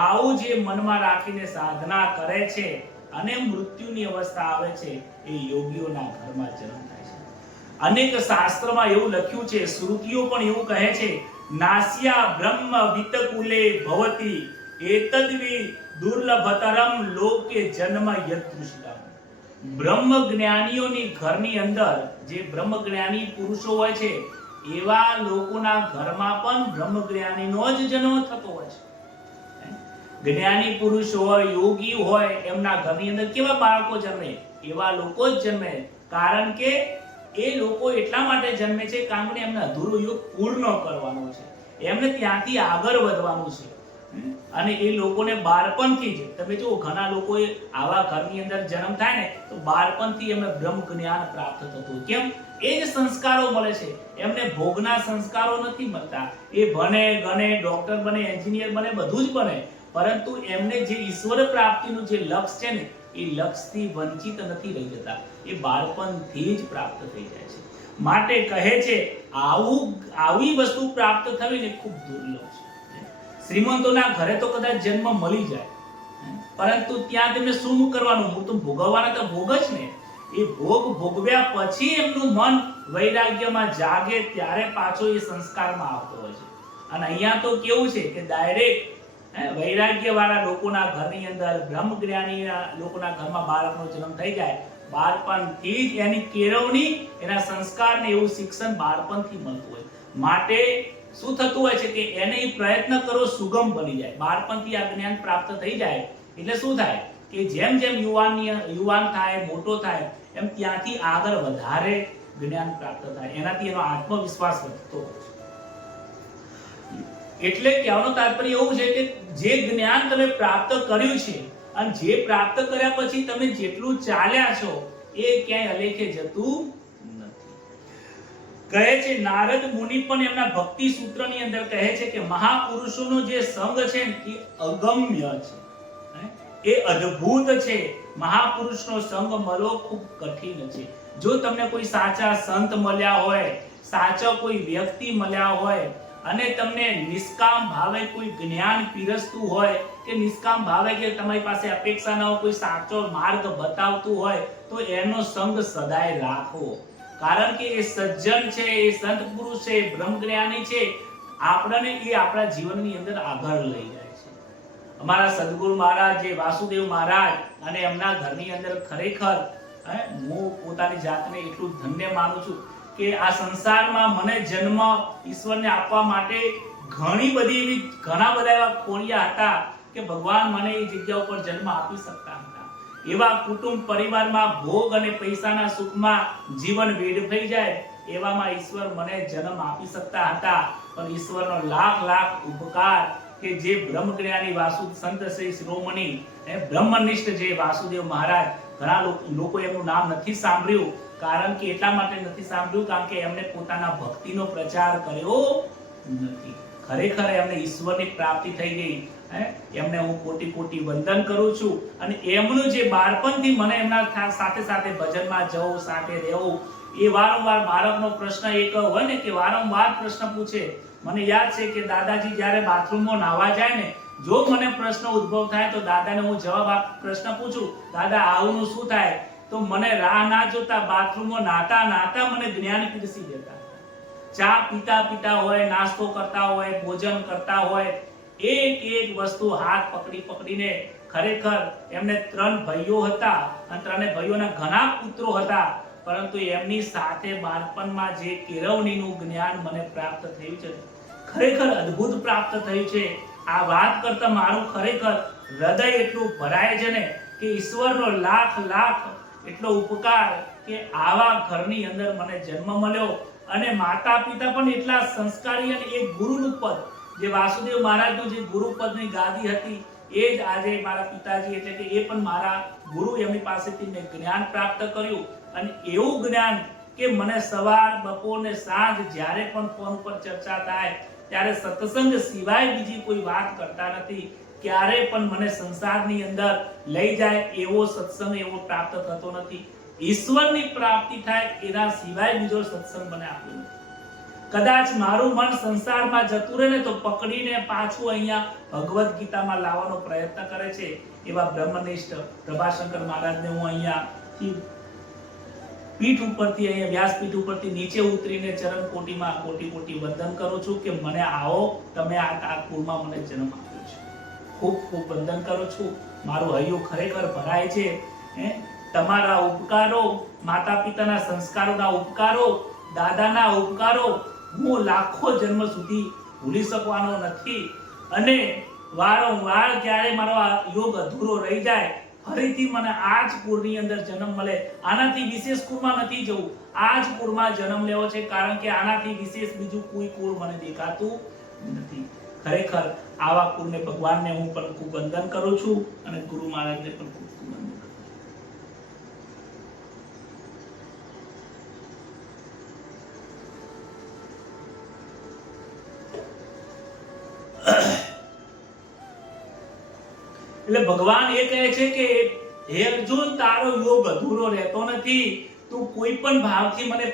આવું જે મનમાં રાખીને સાધના કરે છે અને મૃત્યુની અવસ્થા આવે છે, એ યોગીઓના ઘરમાં જન્મ થાય છે. અનેક શાસ્ત્રમાં એવું લખ્યું છે, શ્રુતિઓ પણ એવું કહે છે, નાસ્યા બ્રહ્મ વિતકુલે ભવતી એતદ્વિ દુર્લભતરમ લોકે જન્મ યદૃષ્ટા. બ્રહ્મ જ્ઞાનીઓની ઘરની અંદર જે બ્રહ્મ જ્ઞાની પુરુષો હોય છે, એવા લોકોના ઘરમાં પણ બ્રહ્મ જ્ઞાનીનો જ જન્મ થતો હોય છે. જ્ઞાની પુરુષ હોય, યોગી હોય, એમના ઘરની અંદર કેવા બાળકો જન્મે? એવા લોકો જ જન્મે. કારણ કે એ લોકો એટલા માટે જન્મે છે કારણ કે એમને અધૂરો યોગ પૂર્ણ કરવાનો છે, એમને ત્યાંથી આગળ વધવાનું છે. અને એ લોકોને બાળપણથી જ, તમે જો ઘણા લોકોએ આવા ઘરની અંદર જન્મ થાય ને તો બાળપણથી એમને બ્રહ્મ જ્ઞાન પ્રાપ્ત થતું. કેમ? એ જ સંસ્કારો મળે છે, એમને ભોગના સંસ્કારો નથી મળતા. એ ભણે ગણે, ડોક્ટર બને, એન્જિનિયર બને, બધું જ બને, પરંતુ એમને જે ઈશ્વર પ્રાપ્તિનું જે લક્ષ્ય છે ને, એ લક્ષ્યથી વંચિત નથી રહી જતા. એ બાળપણથી જ પ્રાપ્ત થઈ જાય છે. માટે કહે છે આવી વસ્તુ પ્રાપ્ત થવી ને ખૂબ દુર્લભ છે. શ્રીમંતોના ઘરે તો કદાચ જન્મ મળી જાય, પરંતુ ત્યાં તેમને શું કરવાનું? હું તો ભોગવવાના તો ભોગ જ ને. એ ભોગ ભોગવ્યા પછી એમનું મન વૈરાગ્યમાં જાગે ત્યારે પાછો એ સંસ્કારમાં આવતો હોય છે. અને અહીંયા તો કેવું છે કે ડાયરેક્ટ વૈરાગ્ય વાળા લોકોના ઘરની અંદર, બ્રહ્મ જ્ઞાની લોકોના ઘરમાં બાળકનો જન્મ થઈ જાય, બાળપણથી જ એની કેળવણી, એના સંસ્કારને એવું શિક્ષણ બાળપણથી મળતું હોય. માટે શું થતું હોય છે કે એને પ્રયત્ન કરો સુગમ બની જાય. બાળપણથી આ જ્ઞાન પ્રાપ્ત થઈ જાય એટલે શું થાય કે જેમ જેમ યુવાન થાય, મોટો થાય, એમ ત્યાંથી આગળ વધારે જ્ઞાન પ્રાપ્ત થાય, એનાથી એનો આત્મવિશ્વાસ વધતો હોય છે. એટલે કહેવાનો તાત્પર્ય એવું છે કે જે જ્ઞાન તમે પ્રાપ્ત કર્યું છે અને જે પ્રાપ્ત કર્યા પછી તમે જેટલું ચાલ્યા છો એ ક્યાંય અલેખે જતું નથી. કહે છે નારદ મુનિ પણ એમના ભક્તિ સૂત્રની અંદર કહે છે કે મહાપુરુષોનો જે સંગ છે એ અગમ્ય છે, એ અદ્ભુત છે. મહાપુરુષનો સંગ મળવો ખૂબ કઠિન છે. જો તમને કોઈ સાચા સંત મળ્યા હોય, સાચો કોઈ વ્યક્તિ મળ્યા હોય અને તમને નિષ્કામ ભાવે કોઈ જ્ઞાન પીરસતું હોય કે નિષ્કામ ભાવે કે તમારી પાસે અપેક્ષા ન હોય, કોઈ સાચો માર્ગ બતાવતું હોય તો એનો સંગ સદાય રાખવો. કારણ કે એ સજ્જન છે, એ સંત પુરુષ છે, બ્રહ્મજ્ઞાની છે, આપણને એ આપણા જીવનની અંદર આગળ લઈ જાય છે. અમારા સદગુરુ મહારાજ જે વાસુદેવ મહારાજ અને એમના ઘરની અંદર ખરેખર હું પોતાની જાતને એટલું ધન્ય માનું છું કે આ સંસારમાં મને જન્મ ઈશ્વરને આપવા માટે ઘણા બધા એવા ખોળિયા હતા કે ભગવાન મને એ જગ્યા ઉપર જન્મ આપી શકતા હતા. એવા કુટુંબ પરિવારમાં ભોગ અને પૈસાના સુખમાં જીવન વેડફાઈ જાય એવામાં ઈશ્વર મને જન્મ આપી શકતા હતા. પણ ઈશ્વરનો લાખ લાખ ઉપકાર કે જે બ્રહ્મજ્ઞાની સંત શ્રી શિરોમણી બ્રહ્મનિષ્ઠ જે વાસુદેવ મહારાજ, ઘણા લોકો એમનું નામ નથી સાંભળ્યું. કારણ કે એટલા માટે નથી સાંભળ્યું કારણ કે એમને પોતાના ભક્તિનો પ્રચાર કર્યો નથી. ખરેખર એમને ઈશ્વરની પ્રાપ્તિ થઈ ગઈ. એમને હું કોટી કોટી વંદન કરું છું. અને એમનું જે બાળપણથી મને એમના સાથે સાથે ભજનમાં જવું, સાથે રહેવું, એ વારંવાર બાળકનો પ્રશ્ન એક હોય ને કે વારંવાર પ્રશ્ન પૂછે. મને યાદ છે કે દાદાજી જ્યારે બાથરૂમમાં નાહવા જાય ને, જો મને પ્રશ્ન ઉદ્ભવ થાય તો દાદાને હું પ્રશ્ન પૂછું, દાદા આવું શું થાય? તો મને રાહ ના જોતા બાથરૂમમાં નાતા મને જ્ઞાન પીરસી દેતા. ચા પીતા હોય, નાસ્તો કરતા હોય, ભોજન કરતા હોય, એક વસ્તુ હાથ પકડીને ખરેખર એમને 3 ભાઈઓ હતા અને 3 ભાઈઓના ઘણા પુત્રો હતા. પરંતુ એમની સાથે બાળપણમાં જે કેળવણીનું જ્ઞાન મને પ્રાપ્ત થયું છે, ખરેખર અદ્ભુત પ્રાપ્ત થયું છે. આ વાત કરતા મારું ખરેખર હૃદય એટલું ભરાય છે ને કે ઈશ્વરનો લાખ લાખ એટલો ઉપકાર કે આવા ઘરની અંદર મને જન્મ મળ્યો. અને માતા પિતા પણ એટલા સંસ્કારી અને એક ગુરુનું પદ, જે વાસુદેવ મહારાજનું જે ગુરુપદની ગાદી હતી, એ જ આજે મારા પિતાજી એટલે કે એ પણ મારા ગુરુ, એમની પાસેથી મેં જ્ઞાન પ્રાપ્ત કર્યું. અને એવું જ્ઞાન કે મને સવાર, બપોર ને સાંજ જ્યારે પણ ફોન પર ચર્ચા થાય ત્યારે સત્સંગ સિવાય બીજી કોઈ વાત કરતા નથી. ક્યારે પણ મને સંસારની અંદર લઈ જાય એવો સત્સંગ એવો પ્રાપ્ત થતો નથી. ઈશ્વરની પ્રાપ્તિ થાય એના સિવાય બીજો સત્સંગ મને આપ્યો નથી. કદાચ મારું મન સંસારમાં જતું રહે ને તો પકડીને પાછું અહીંયા ભગવદ ગીતામાં લાવવાનો પ્રયત્ન કરે છે. એવા બ્રહ્મનિષ્ઠ પ્રભાશંકર મહારાજને હું અહીંયા પીઠ ઉપરથી, અહીંયા વ્યાસપીઠ ઉપરથી નીચે ઉતરીને ચરણ કોટીમાં કોટી કોટી વંદન કરું છું કે મને આવો, તમે આ કુળમાં મને જન્મ આપ્યો છે. ખૂબ ખૂબ વંદન કરું છું. મારું હૈયું ખરેખર ભરાય છે. તમારા ઉપકારો, માતા પિતાના સંસ્કારોના ઉપકારો, દાદાના ઉપકારો હું લાખો જન્મ સુધી ભૂલી શકવાનો નથી. અને વારંવાર જ્યારે મારો આ યોગ અધૂરો રહી જાય, ફરીથી મને આ જ કુળની અંદર જન્મ મળે. આનાથી વિશેષ કુળમાં નથી જવું, આ જ કુળમાં જન્મ લેવો છે. કારણ કે આનાથી વિશેષ બીજું કોઈ કુળ મને દેખાતું નથી. ખરેખર આવા કુળને, ભગવાનને હું પણ ખૂબ વંદન કરું છું અને ગુરુ મહારાજને પણ ખૂબ વંદન કરું છું. એટલે ભગવાન એ કહે છે કે હે અર્જુન, તારો યોગ અધૂરો રહેતો નથી. તું કોઈ પણ ભાવથી મને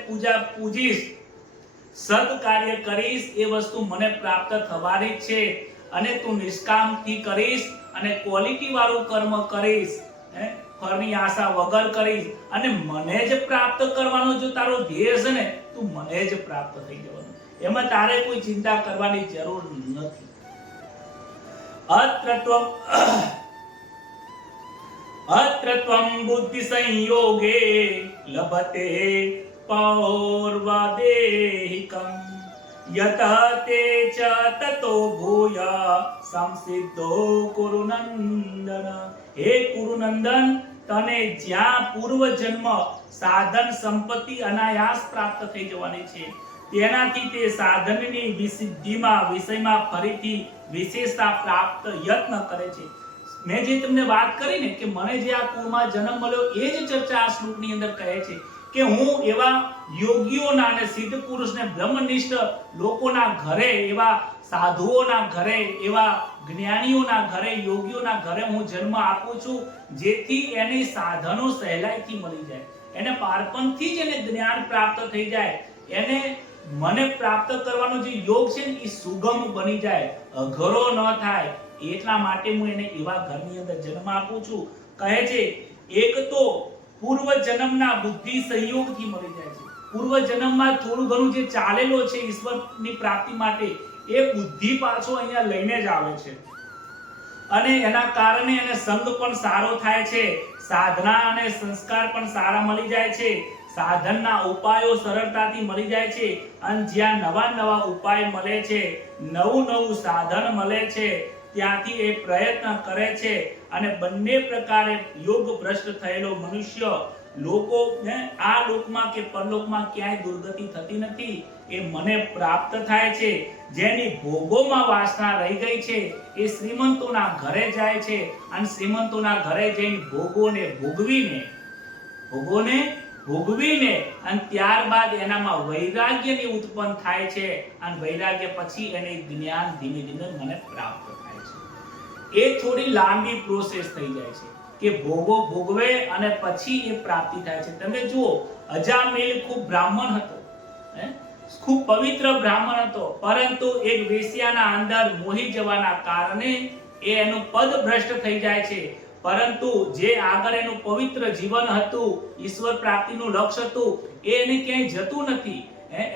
પૂજીશ, સત કાર્ય કરીશ, એ વસ્તુ મને પ્રાપ્ત થવાની છે. અને તું નિષ્કામથી કરીશ અને ક્વોલિટી વાળું કર્મ કરીશ, ફળની આશા વગર કરીશ, અને મને જ પ્રાપ્ત કરવાનો જો તારો ધ્યેય છે ને, તું મને જ પ્રાપ્ત થઈ જવાનું. એમાં તારે કોઈ ચિંતા કરવાની જરૂર નથી. અત્ર ત્વમ બુદ્ધિ સંયોગે લભતે પૌર્વદેહિકમ યત તે ચ તતો ભૂય સંસિદ્ધો કુરુનંદન. હે કુરુનંદન, તને જ્યાં પૂર્વ જન્મ સાધન સંપત્તિ અનાયાસ પ્રાપ્ત થઈ જવાની છે, તેનાથી તે સાધનની વિસિદ્ધિમાં, વિષયમાં ફરીથી વિશેષતા પ્રાપ્ત યત્ન કરે છે. મેં જે તમને વાત કરી ને કે મને જે આ કુળમાં જન્મ મળ્યો, એ જ ચર્ચા આ શ્લોકની અંદર કહે છે કે હું એવા યોગીઓના અને સિદ્ધ પુરુષને બ્રહ્મનિષ્ઠ લોકોના ઘરે, એવા સાધુઓના ઘરે, એવા જ્ઞાનીઓના ઘરે, યોગીઓના ઘરે હું જન્મ આપું છું, જેથી એને સાધનો સહેલાઈથી મળી જાય, એને પારપણથી જ એને જ્ઞાન પ્રાપ્ત થઈ જાય, એને મને પ્રાપ્ત કરવાનો જે યોગ છે ને એ સુગમ બની જાય, અઘરો ન થાય, એટલા માટે હું એને એવા ઘરની અંદર જન્મ આપું છું. કહે છે એક તો પૂર્વ જન્મના બુદ્ધિ સંયોગથી મળી જાય છે. પૂર્વ જન્મમાં થોડું ઘણું જે ચાલેલો છે ઈશ્વરની પ્રાપ્તિ માટે, એ બુદ્ધિ પાછો અહીંયા લઈને જ આવે છે, અને એના કારણે એને સંગ પણ સારો થાય છે, સાધના અને સંસ્કાર પણ સારા મળી જાય છે, સાધનના ઉપાયો સરળતાથી મળી જાય છે, અને જ્યાં નવા નવા ઉપાય મળે છે, નવું નવું સાધન મળે છે, ત્યાંથી એ પ્રયત્ન કરે છે, અને બંને પ્રકારે યોગ ભ્રષ્ટ થયેલો મનુષ્ય લોકો આ લોકમાં કે પરલોકમાં ક્યાંય દુર્ગતિ થતી નથી, એ મને પ્રાપ્ત થાય છે. જેની ભોગોમાં વાસના રહી ગઈ છે એ શ્રીમંતોના ઘરે જાય છે, અને શ્રીમંતોના ઘરે જઈને ભોગોને ભોગવીને અને ત્યારબાદ એનામાં વૈરાગ્યની ઉત્પન્ન થાય છે, અને વૈરાગ્ય પછી એને જ્ઞાન ધીમે ધીમે મને પ્રાપ્ત થાય છે. એ થોડી લાંબી પ્રોસેસ થઈ જાય છે કે ભોગવે અને પછી એ પ્રાપ્તિ થાય છે. તમે જુઓ, અજામિલ ખૂબ બ્રાહ્મણ હતો, ખૂબ પવિત્ર બ્રાહ્મણ હતો, પરંતુ એક વેશ્યાના અંદર મોહી જવાના કારણે એનું પદ ભ્રષ્ટ થઈ જાય છે. પરંતુ જે આગળ એનું પવિત્ર જીવન હતું, ઈશ્વર પ્રાપ્તિનું લક્ષ્ય હતું, એ એને ક્યાંય જતું નથી.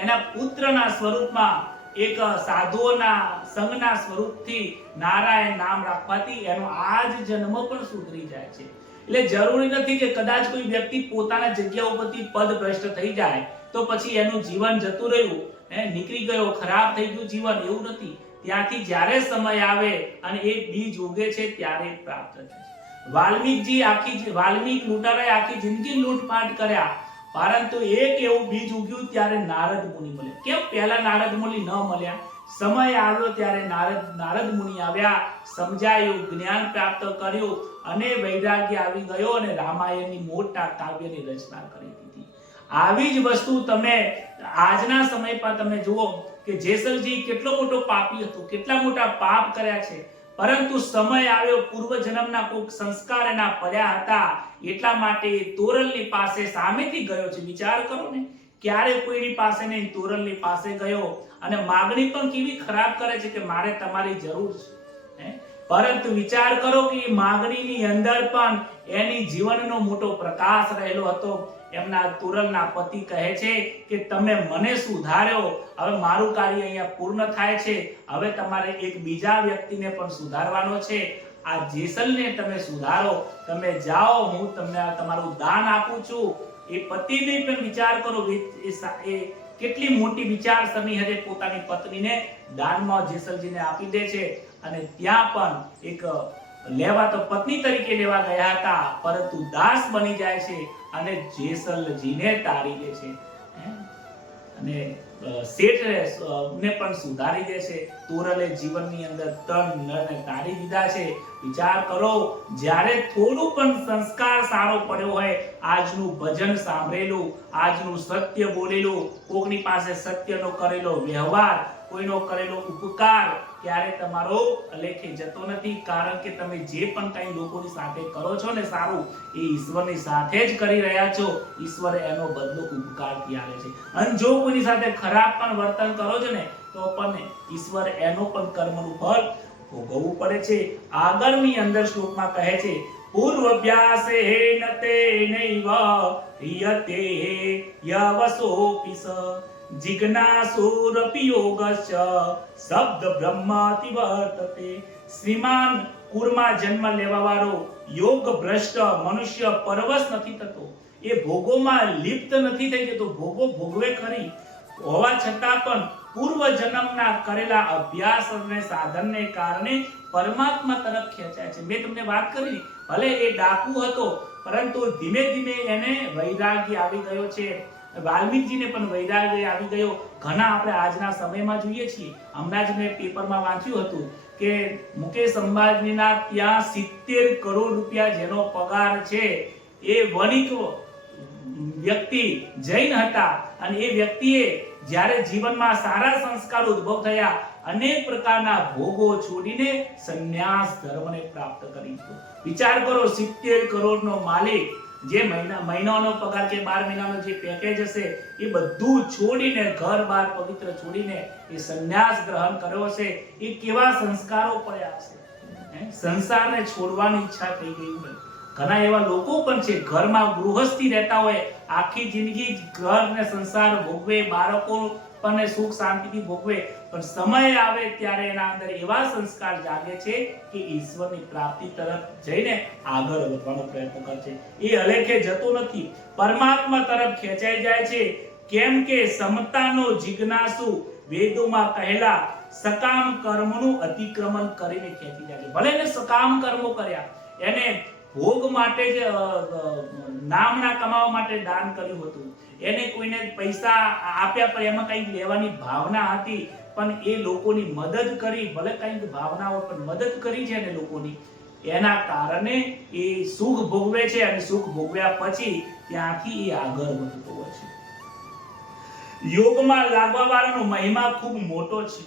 એના પુત્રના સ્વરૂપમાં એક સાધુઓના સંગના સ્વરૂપથી નારાયણ નામ રાખવાથી એનો આ જ જન્મ પણ સુધરી જાય છે. એટલે જરૂરી નથી કે કદાચ કોઈ વ્યક્તિ પોતાના જગ્યા ઉપરથી પદ ભ્રષ્ટ થઈ જાય તો પછી એનું જીવન જતું રહ્યું, નીકળી ગયો, ખરાબ થઈ ગયું જીવન, એવું નથી. ત્યાંથી જ્યારે સમય આવે અને એ બીજ ઉગે છે ત્યારે પ્રાપ્ત થાય છે. વાલ્મીક લૂંટારાએ આખી જિંદગી લૂંટપાટ કર્યા, પરંતુ એક એવું બીજ ઉગ્યું ત્યારે નારદ મુનિ મળ્યા. કેમ પહેલા નારદ મુનિ ન મળ્યા? સમય આવ્યો ત્યારે નારદ મુનિ આવ્યા, સમજાયું, જ્ઞાન પ્રાપ્ત કર્યું, અને વૈરાગ્ય આવી ગયો, અને રામાયણની મોટા કાવ્યની રચના કરી દીધી. આવી જ વસ્તુ તમે આજના સમય પર તમે જુઓ કે જેસલજી કેટલો મોટો પાપી હતો, કેટલા મોટા પાપ કર્યા છે, પરંતુ સમય આવ્યો, પૂર્વ જન્મના કોઈક સંસ્કાર એના પડ્યા હતા, એટલા માટે તોરલની પાસે સામેથી ગયો છે. વિચાર કરો ને, ક્યારે કોઈની પાસે નહીં, તોરલની પાસે ગયો, અને માગણી પણ કેવી ખરાબ કરે છે કે મારે તમારી જરૂર છે, પરંતુ વિચાર કરો કે માગણીની અંદર પણ એની જીવનનો મોટો પ્રકાશ રહેલો હતો. એમના તોરલના પતિ કહે છે કે તમે મને સુધાર્યો, હવે મારું કાર્ય અહીંયા પૂર્ણ થાય છે, હવે તમારે એક બીજા વ્યક્તિને પણ સુધારવાનો છે, આ જેસલને તમે સુધારો, તમે જાઓ, હું તમને તમારું દાન આપું છું. એ પતિને પણ વિચાર કરો, એ કેટલી મોટી વિચારસરણી હતી, પોતાની પત્નીને દાનમાં જેસલજીને આપી દે છે, અને ત્યાં પણ એક લેવા તો પત્ની તરીકે લેવા ગયા હતા, પરંતુ દાસ બની જાય છે, અને જેસલજીને તારી દે છે, અને શેઠને પણ સુધારી દે છે. તોરલે જીવનની અંદર 3 નરને તારી દીધા છે. વિચાર કરો, જ્યારે થોડું પણ સંસ્કાર સારો પડ્યો હોય, આજનું ભજન સાંભળેલું, આજનું સત્ય બોલેલું, કોકની પાસે સત્યનો કરેલો વ્યવહાર, કોઈનો કરેલો ઉપકાર ક્યારે તમારો અલેખે જતો નથી, કારણ કે તમે જે પણ કંઈ લોકોની સાથે કરો છો ને સારું, એ ઈશ્વરની સાથે જ કરી રહ્યા છો. ઈશ્વર એનો બદલો ઉપકારથી આપે છે, અને જો કોઈની સાથે ખરાબ પણ વર્તન કરો છો ને તો પણ ઈશ્વર એનો પણ કર્મનું ફળ ભોગવવું પડે છે. આગળની અંદર શ્લોકમાં કહે છે, પૂર્વભ્યાસેન તેનૈવ યતે યવસોપિસ જિજ્ઞાસુરપि યોગસ્ય શબ્દ બ્રહ્માતિ વર્તતે. શ્રીમાન કુળમાં જન્મ લેવા વાળો યોગ ભ્રષ્ટ મનુષ્ય પરવશ નથી થતો, એ ભોગોમાં લિપ્ત નથી થઈ જતો, ભોગો ભોગવે ખરી, હોવા છતાં પણ પૂર્વ જન્મના કરેલા અભ્યાસ અને સાધનને કારણે પરમાત્મા તરફ ખેંચાય છે. મેં તમને વાત કરી, ભલે એ ડાકુ હતો, પરંતુ ધીમે ધીમે એને વૈરાગ્ય આવી ગયો છે, વાલ્મીકજીને પણ વૈરાગ્ય આવી ગયો. ઘણા આપણે આજના સમયમાં જોઈએ છીએ. હમણાં જ મેં પેપરમાં વાંચ્યું હતું કે મુકેશ અંબાણીના ત્યાં 70 કરોડ રૂપિયા જેનો પગાર છે, એ વણિક વ્યક્તિ જૈન હતા અને એ વ્યક્તિએ જ્યારે જીવનમાં સારા સંસ્કાર ઉદ્ભવ થયા, અનેક પ્રકારના ભોગો છોડીને સંન્યાસ ધર્મને પ્રાપ્ત કરી દીધો. વિચાર કરો, 70 કરોડનો માલિક, જે મહિનાનો પગાર કે 12 મહિનાનો જે પેકેજ હશે, એ બધું છોડીને, ઘર બાર પવિત્ર છોડીને એ સંન્યાસ ગ્રહણ કર્યો છે. એ કેવા સંસ્કારો પડ્યા છે, સંસારને છોડવાની ઈચ્છા થઈ ગઈ હોય. ઘણા એવા લોકો પણ છે, ઘરમાં ગૃહસ્થી રહેતા હોય, આખી જિંદગી ઘર ને સંસાર ભોગવે, બાળકો પણ સુખ શાંતિથી ભોગવે, પણ સમય આવે ત્યારે એના અંદર એવા સંસ્કાર જાગે છે કે ઈશ્વરની પ્રાપ્તિ તરફ જઈને આગળ વધવાનો પ્રયત્ન કરે છે. એ અલેખે જતો નથી, પરમાત્મા તરફ ખેંચાઈ જાય છે. કેમ કે સમતાનો જિજ્ઞાસુ વેદોમાં કહેલા સકામ કર્મનું અતિક્રમણ કરીને ખેંચી જાય છે. ભલે એને સકામ કર્મો કર્યા, એને ભોગ માટે જ નામના કમાવા માટે દાન કર્યું હતું, એને કોઈને પૈસા આપ્યા પણ એમાં કંઈક લેવાની ભાવના હતી, પણ એ લોકોની મદદ કરી, ભલે કંઈક ભાવના હોય પણ મદદ કરી છે ને લોકોની, એના કારણે એ સુખ ભોગવે છે અને સુખ ભોગવ્યા પછી ત્યાંથી એ આગળ વધતો હોય છે. યોગમાં લાગવા વાળાનો મહિમા ખૂબ મોટો છે.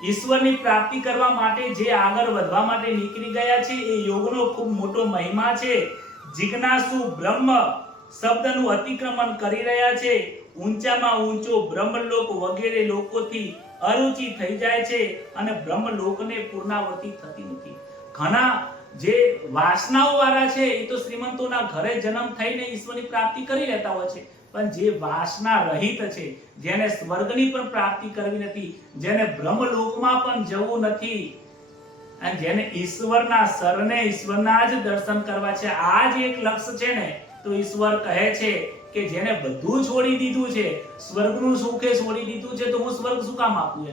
ઈશ્વરની પ્રાપ્તિ કરવા માટે જે આગળ વધવા માટે નીકળી ગયા છે, એ યોગનો ખૂબ મોટો મહિમા છે. જિજ્ઞાસુ બ્રહ્મ શબ્દનું અતિક્રમણ કરી રહ્યા છે. ઊંચામાં ઊંચો બ્રહ્મલોક વગેરે લોકોથી અરુચિ થઈ જાય છે અને બ્રહ્મલોકને પૂર્ણાવૃત્તિ થતી નથી. ઘણા જે વાસનાઓ વાળા છે, એ તો શ્રીમંતોના ઘરે જન્મ થઈને ઈશ્વરની પ્રાપ્તિ કરી લેતા હોય છે, પણ જે વાસના રહિત છે, જેને સ્વર્ગની પણ પ્રાપ્તિ કરવી નથી, જેને બ્રહ્મલોકમાં પણ જવું નથી, અને જેને ઈશ્વરના શરણે ઈશ્વરના જ દર્શન કરવા છે, આ જ એક લક્ષ્ય છે ને, તો ઈશ્વર કહે છે કે જેને બધું છોડી દીધું છે, સ્વર્ગનું સુખે છોડી દીધું છે, તો હું સ્વર્ગ શું કામ આપું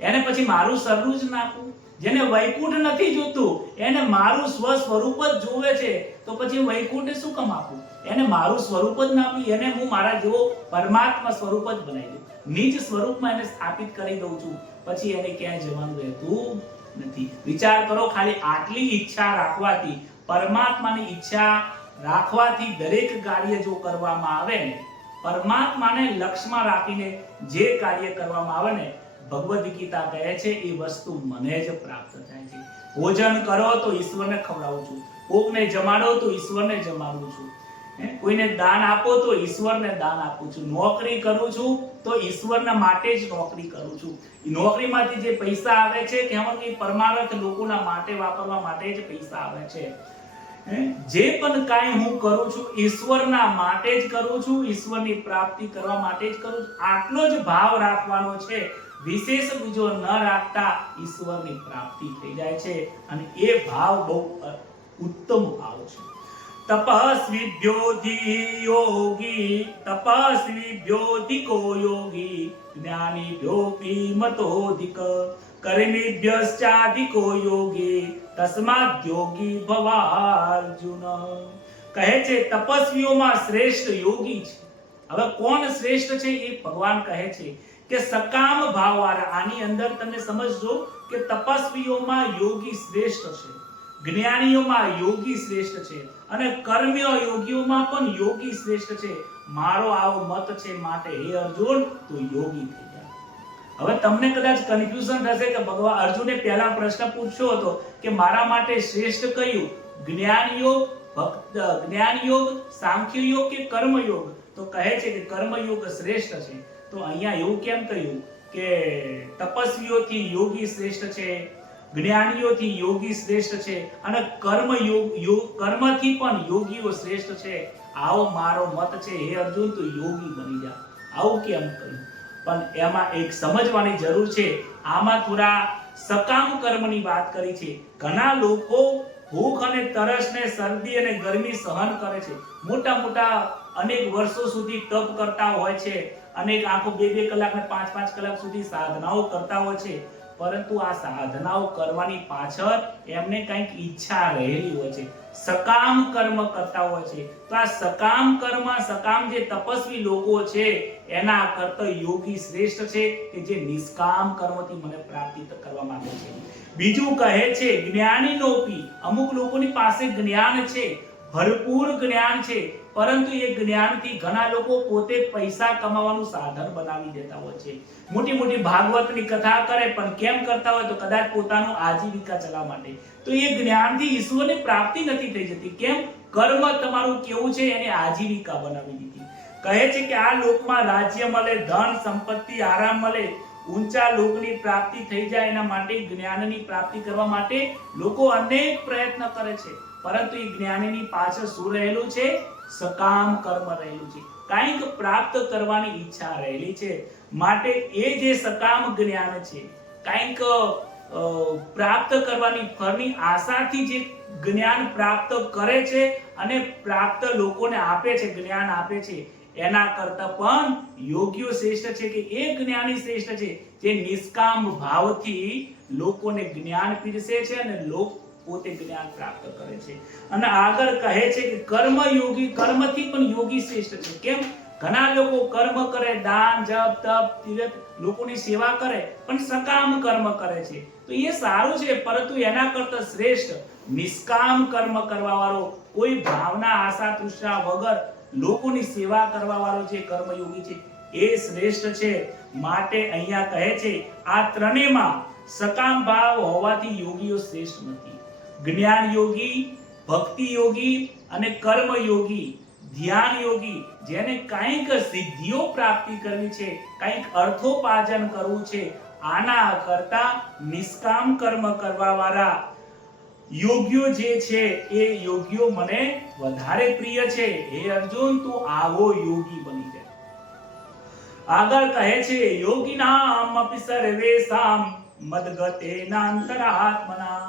એને પછી મારું સરનું જ નાખું. જેને વૈકુંઠ નથી જોતું, એને મારું સ્વ સ્વરૂપ જ જોવે છે, તો પછી વૈકુંઠે શું કામ આપું? એને મારું સ્વરૂપ જ ના આપી, એને હું મારા જેવો પરમાત્મા સ્વરૂપ જ બનાવી દઉં, નિજ સ્વરૂપમાં એને સ્થાપિત કરી દઉં છું, પછી એને ક્યાંય જવાનું રહેતું નથી. વિચાર કરો, ખાલી આટલી ઈચ્છા રાખવાથી, પરમાત્માની ઈચ્છા રાખવાથી દરેક કાર્ય જો કરવામાં આવે ને, પરમાત્માને લક્ષ્યમાં રાખીને જે કાર્ય કરવામાં આવે ને, ભગવદ ગીતા કહે છે એ વસ્તુ મને જ પ્રાપ્ત થાય છે. ભોજન કરો તો ઈશ્વરને ખવડાવું છું, કોકને જમાડો તો ઈશ્વરને જમાડું છું, કોઈને દાન આપો તો ઈશ્વરને દાન આપું છું, નોકરી કરું છું તો ઈશ્વરના માટે જ નોકરી કરું છું. નોકરીમાંથી જે પૈસા આવે છે તેમાં કે પરમાર્થ લોકોના માટે વાપરવા માટે જ પૈસા આવે છે. જે પણ કાંઈ હું કરું છું ઈશ્વરના માટે જ કરું છું, ઈશ્વરની પ્રાપ્તિ કરવા માટે જ કરું છું. આટલો જ ભાવ રાખવાનો છે, વિશેષ બીજો ન રાખતા ઈશ્વરની પ્રાપ્તિ થઈ જાય છે, અને એ ભાવ બહુ ઉત્તમ ભાવ છે. તપસ્વીભ્યોધિ યોગી તપસ્વીભ્યોધિકો યોગી જ્ઞાનીભ્યોપી મતોધિક કર્મીભ્યશ્ચાધિકો યોગી તસ્માદ યોગી ભવાર્જુન. કહે છે તપસ્વીઓમાં શ્રેષ્ઠ યોગી છે. હવે કોણ શ્રેષ્ઠ છે એ ભગવાન કહે છે કે સકામ ભાવવાળા. આની અંદર તમે સમજજો કે તપસ્વીઓમાં યોગી શ્રેષ્ઠ છે, જ્ઞાનીઓમાં યોગી શ્રેષ્ઠ છે, અને કર્મ્ય યોગીઓમાં પણ યોગી શ્રેષ્ઠ છે. મારો આવો મત છે, માટે હે અર્જુન તું યોગી થઈ જા. હવે તમને કદાચ કન્ફ્યુઝન થશે કે ભગવાન અર્જુને પહેલા પ્રશ્ન પૂછ્યો હતો કે મારા માટે શ્રેષ્ઠ કયું, જ્ઞાન યોગ, ભક્ત જ્ઞાન યોગ, સાંખ્ય યોગ કે કર્મ યોગ? તો કહે છે કે કર્મ યોગ શ્રેષ્ઠ છે. તો અહીંયા એવું કેમ કહ્યું કે તપસ્વીઓથી યોગી શ્રેષ્ઠ છે, જ્ઞાનીઓથી યોગી શ્રેષ્ઠ છે, અને કર્મ યોગ કર્મથી પણ યોગીઓ શ્રેષ્ઠ છે? આવો મારો મત છે, હે અર્જુન તું યોગી બની જા. આવું કેમ કહ્યું? પણ એમાં એક સમજવાની જરૂર છે. આમાં થોડા સકામ કર્મની વાત કરી છે. ઘણા લોકો ભૂખ અને તરસ ને શરદી અને ગરમી સહન કરે છે, મોટા મોટા અનેક વર્ષો સુધી તપ કરતા હોય છે, અનેક આંખો 2-2 કલાક ને 5-5 કલાક સુધી સાધનાઓ કરતા હોય છે, પરંતુ આ સાધનાઓ કરવાની પાછળ એમને કંઈક ઈચ્છા રહેલી હોય છે, સકામ કર્મ કરતા હોય છે. તો આ સકામ કર્મ, સકામ જે તપસ્વી લોકો છે એના કરતા યોગી શ્રેષ્ઠ છે કે જે નિષ્કામ કર્મથી મને પ્રાપ્તિ કરવા માંગે છે. બીજું કહે છે જ્ઞાનીનોપી, અમુક લોકોની પાસે જ્ઞાન છે, ભરપૂર જ્ઞાન છે, પરંતુ એ જ્ઞાનથી ઘણા લોકો પોતે પૈસા કમાવાનું સાધન બનાવી દેતા હોય છે. મોટી મોટી ભાગવતની કથા કરે, પણ કેમ કરતા હોય તો કદાચ પોતાનું આજીવિકા ચલાવવા માટે. તો એ જ્ઞાનથી ઈશ્વરની પ્રાપ્તિ નથી થઈ જતી. કેમ? કર્મ તમારું કેવું છે એને આજીવિકા બનાવી દીધી. કહે છે કે આ લોકમાં રાજ્ય મળે, ધન સંપત્તિ, આરામ મળે, ઊંચા લોકની પ્રાપ્તિ થઈ જાય, એના માટે જ્ઞાનની પ્રાપ્તિ કરવા માટે લોકો અનેક પ્રયત્ન કરે છે. પરંતુ એ જ્ઞાનની પાછળ શું રહેલું છે? સકામ કર્મ રહેલું છે, કંઈક પ્રાપ્ત કરવાની ઈચ્છા રહેલી છે. માટે એ જે સકામ જ્ઞાન છે, કંઈક પ્રાપ્ત કરવાની ફળની આશાથી જે જ્ઞાન પ્રાપ્ત કરે છે અને પ્રાપ્ત લોકોને આપે છે, જ્ઞાન આપે છે, એના કરતા પણ યોગ્ય શ્રેષ્ઠ છે કે એ જ્ઞાની શ્રેષ્ઠ છે જે નિષ્કામ ભાવથી લોકોને જ્ઞાન પીરસે છે અને લોકો પોતે જ્ઞાન પ્રાપ્ત કરે છે. અને આગળ કહે છે કે કર્મ યોગી, કર્મથી પણ યોગી શ્રેષ્ઠ છે. કેમ? ઘણા લોકો કર્મ કરે, દાન, જપ, તપ, તીર્થ, લોકોની સેવા કરે, પણ સકામ કર્મ કરે છે. તો એ સારું છે, પરંતુ એના કરતા શ્રેષ્ઠ નિષ્કામ કર્મ કરવા વાળો, કોઈ ભાવના, આશા, તૃષ્ણા વગર લોકોની સેવા કરવા વાળો જે કર્મયોગી છે એ શ્રેષ્ઠ છે. માટે અહીંયા કહે છે આ ત્રણેયમાં સકામ ભાવ હોવાથી યોગીઓ શ્રેષ્ઠ નથી. જ્ઞાન યોગી, ભક્તિ યોગી અને કર્મ યોગી, ધ્યાન યોગી, જેને કંઈક સિદ્ધિઓ પ્રાપ્તિ કરવી છે, કંઈક અર્થોપાર્જન કરવું છે, આના કરતા નિષ્કામ કર્મ કરવા વાળા યોગ્યો જે છે એ યોગ્યો મને વધારે પ્રિય છે. હે અર્જુન, તું આવો યોગી બની જા. આગળ કહે છે યોગિનામ અપિ સર્વેષામ મદ્ગતેનાંતરાત્મના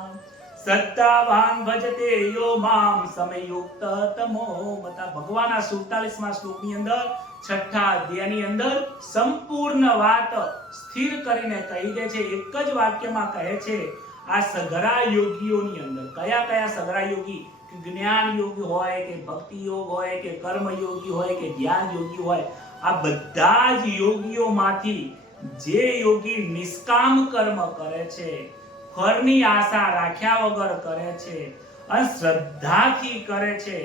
સત્તાવાન ભજતે યો મામ સમયુક્ત તમો મતા. ભગવાનના 47મા શ્લોકની અંદર, 6થા અધ્યાયની અંદર સંપૂર્ણ વાત સ્થિર કરીને કહી દે છે. એક જ વાક્યમાં કહે છે આ સઘળા યોગીઓની અંદર કયા કયા સઘળા યોગી, જ્ઞાન યોગી હોય કે ભક્તિ યોગ હોય કે કર્મ યોગી હોય કે ધ્યાન યોગી હોય, આ બધા જ યોગીઓમાંથી જે યોગી નિષ્કામ કર્મ કરે છે, ફળની આશા રાખ્યા વગર કરે છે અને શ્રદ્ધાથી કરે છે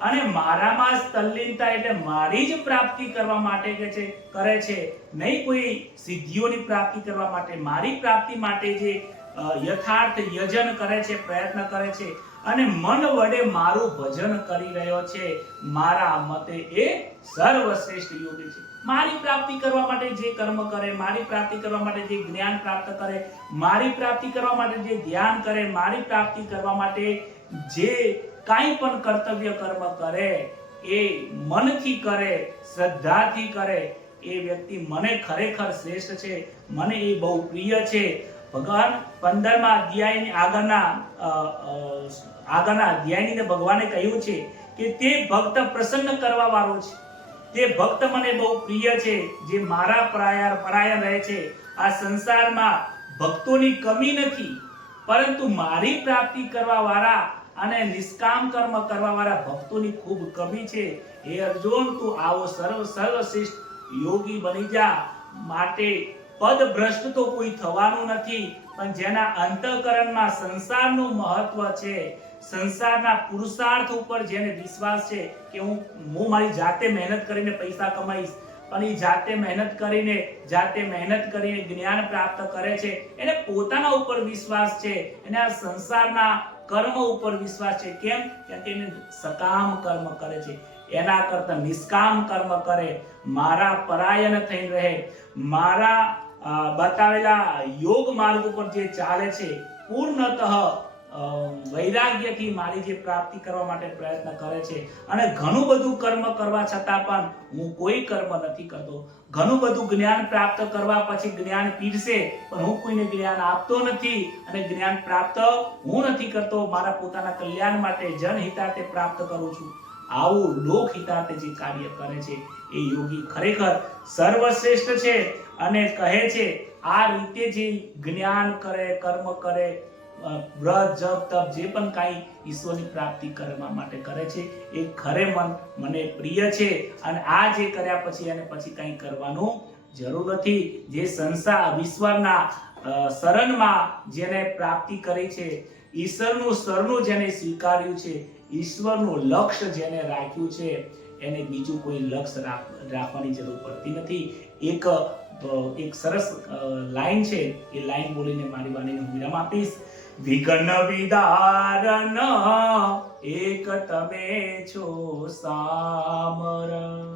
અને મારામાં તલ્લીનતા એટલે મારી જ પ્રાપ્તિ કરવા માટે કે છે કરે છે, નહીં કોઈ સિદ્ધિઓની પ્રાપ્તિ કરવા માટે, મારી પ્રાપ્તિ માટે જે યથાર્થ યજન કરે છે, પ્રયત્ન કરે છે અને મન વડે મારું ભજન કરી રહ્યો છે, મારા મતે એ સર્વશ્રેષ્ઠ યોગી છે. મારી પ્રાપ્તિ કરવા માટે જે કર્મ કરે, મારી પ્રાપ્તિ કરવા માટે જે જ્ઞાન પ્રાપ્ત કરે, મારી પ્રાપ્તિ કરવા માટે જે ધ્યાન કરે, મારી પ્રાપ્તિ કરવા માટે જે કાંઈ પણ કર્તવ્ય કર્મ કરે એ મનથી કરે, શ્રદ્ધાથી કરે, એ વ્યક્તિ મને ખરેખર શ્રેષ્ઠ છે, મને એ બહુ પ્રિય છે. ભગવાન 15મા અધ્યાયની આગળના અધ્યાયની અંદર ભગવાને કહ્યું છે કે તે ભક્ત પ્રસન્ન કરવા વાળો છે, તે ભક્ત મને બહુ પ્રિય છે, જે મારા પરાયણ રહે છે. આ સંસારમાં ભક્તોની કમી નથી, પરંતુ મારી પ્રાપ્તિ કરવા વાળા અને નિષ્કામ કર્મ કરવા વાળા ભક્તોની ખૂબ કમી છે. હે અર્જુન, તું આવો સર્વશ્રેષ્ઠ યોગી બની જા. માટે પદ ભ્રષ્ટ તો કોઈ થવાનું નથી, પણ જેના અંતઃકરણમાં સંસારનું મહત્વ છે, સંસારના પુરુષાર્થ ઉપર જેને વિશ્વાસ છે કે હું મારી જાતે મહેનત કરીને પૈસા કમાઈશ, પણ એ જાતે મહેનત કરીને જ્ઞાન પ્રાપ્ત કરે છે, એને પોતાના ઉપર વિશ્વાસ છે, એને આ સંસારના કર્મ ઉપર વિશ્વાસ છે. કેમ? કે એને સકામ કર્મ કરે છે. એના કરતા નિષ્કામ કર્મ કરે, મારા પરાયણ થઈ રહે, મારા બતાવેલા યોગ માર્ગ ઉપર જે ચાલે છે, પૂર્ણતઃ વૈરાગ્યથી મારી જે પ્રાપ્તિ કરવા માટે પ્રયત્ન કરે છે અને ઘણું બધું કર્મ કરવા છતાં પણ હું કોઈ કર્મ નથી કરતો, ઘણું બધું જ્ઞાન પ્રાપ્ત કરવા પછી જ્ઞાન પીરસે પણ હું કોઈને જ્ઞાન આપતો નથી અને જ્ઞાન પ્રાપ્ત હું નથી કરતો, મારા પોતાના કલ્યાણ માટે જનહિતાર્થે પ્રાપ્ત કરું છું. આવું લોકહિતાર્થે જે કાર્ય કરે છે એ યોગી ખરેખર સર્વશ્રેષ્ઠ છે. અને કહે છે આ રીતે જે જ્ઞાન કરે, કર્મ કરે, વ્રત જપ તપ જે પણ કાંઈ ઈશ્વરની પ્રાપ્તિ કરવા માટે કરે છે એ ખરે મને પ્રિય છે, અને આ જે કર્યા પછી એને પછી કંઈ કરવાનું જરૂર નથી. જે સંસાર વિશ્વના શરણમાં જેને પ્રાપ્તિ કરી છે, ઈશ્વરનું શરણું જેને સ્વીકાર્યું છે, ઈશ્વરનું લક્ષ્ય જેને રાખ્યું છે, એને બીજું કોઈ લક્ષ્ય રાખવાની જરૂર પડતી નથી. એક સરસ લાઈન છે, એ લાઈન બોલીને મારી વાણીને હું વિરામ આપીશ. વિઘ્ન વિદારન એક તમે છો સામરા,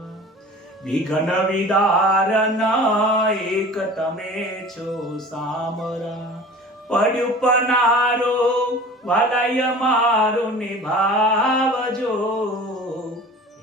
વિઘ્ન વિદારન એક તમે છો સામરા, પડ્યું પનારો વાલાય મારું નિભાવજો,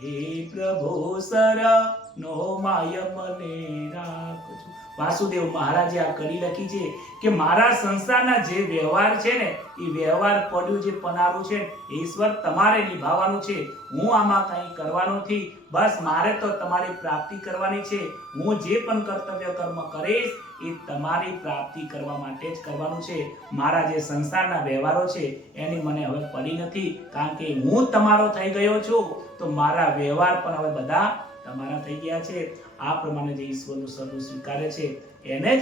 હે પ્રભુ શરણો માય મને રાખજો. વાસુદેવ મહારાજે આ કડી લખી છે કે મારા સંસારના જે વ્યવહાર છે ને એ વ્યવહાર પડ્યું જે પનારું છે ઈશ્વર તમારે નિભાવવાનું છે, હું આમાં કંઈ કરવાનું નથી. બસ મારે તો તમારી પ્રાપ્તિ કરવાની છે. હું જે પણ કર્તવ્ય કર્મ કરીશ એ તમારી પ્રાપ્તિ કરવા માટે જ કરવાનું છે. મારા જે સંસારના વ્યવહારો છે એની મને હવે પડી નથી, કારણ કે હું તમારો થઈ ગયો છું, તો મારા વ્યવહાર પણ હવે બધા તમારા થઈ ગયા છે. આ પ્રમાણે જે ઈશ્વરનું શરણું સ્વીકારે છે એને જ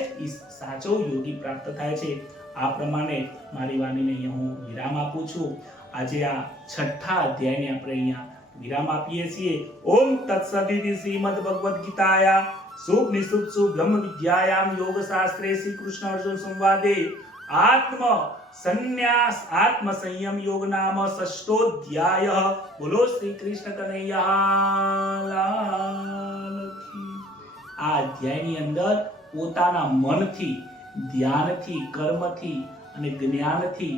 સાચો યોગી પ્રાપ્ત થાય છે. આ પ્રમાણે મારી વાણીને અહીંયા હું વિરામ આપું છું. આજે આ 6થા અધ્યાયને આપણે અહીંયા વિરામ આપીએ છીએ. ઓમ તત્સદિતિ શ્રીમદ ભગવદ ગીતાયા શુભ નિશુભ બ્રહ્મ વિદ્યાયામ યોગ શાસ્ત્રે શ્રી કૃષ્ણ અર્જુન સંવાદે આત્મ સંન્યાસ આત્મ સંયમ યોગ નામ 6ઠોધ્યાય. બોલો શ્રી કૃષ્ણ કનૈયા લાલ કી. આ અધ્યાયની અંદર પોતાના મનથી, ધ્યાનથી, કર્મથી અને જ્ઞાનથી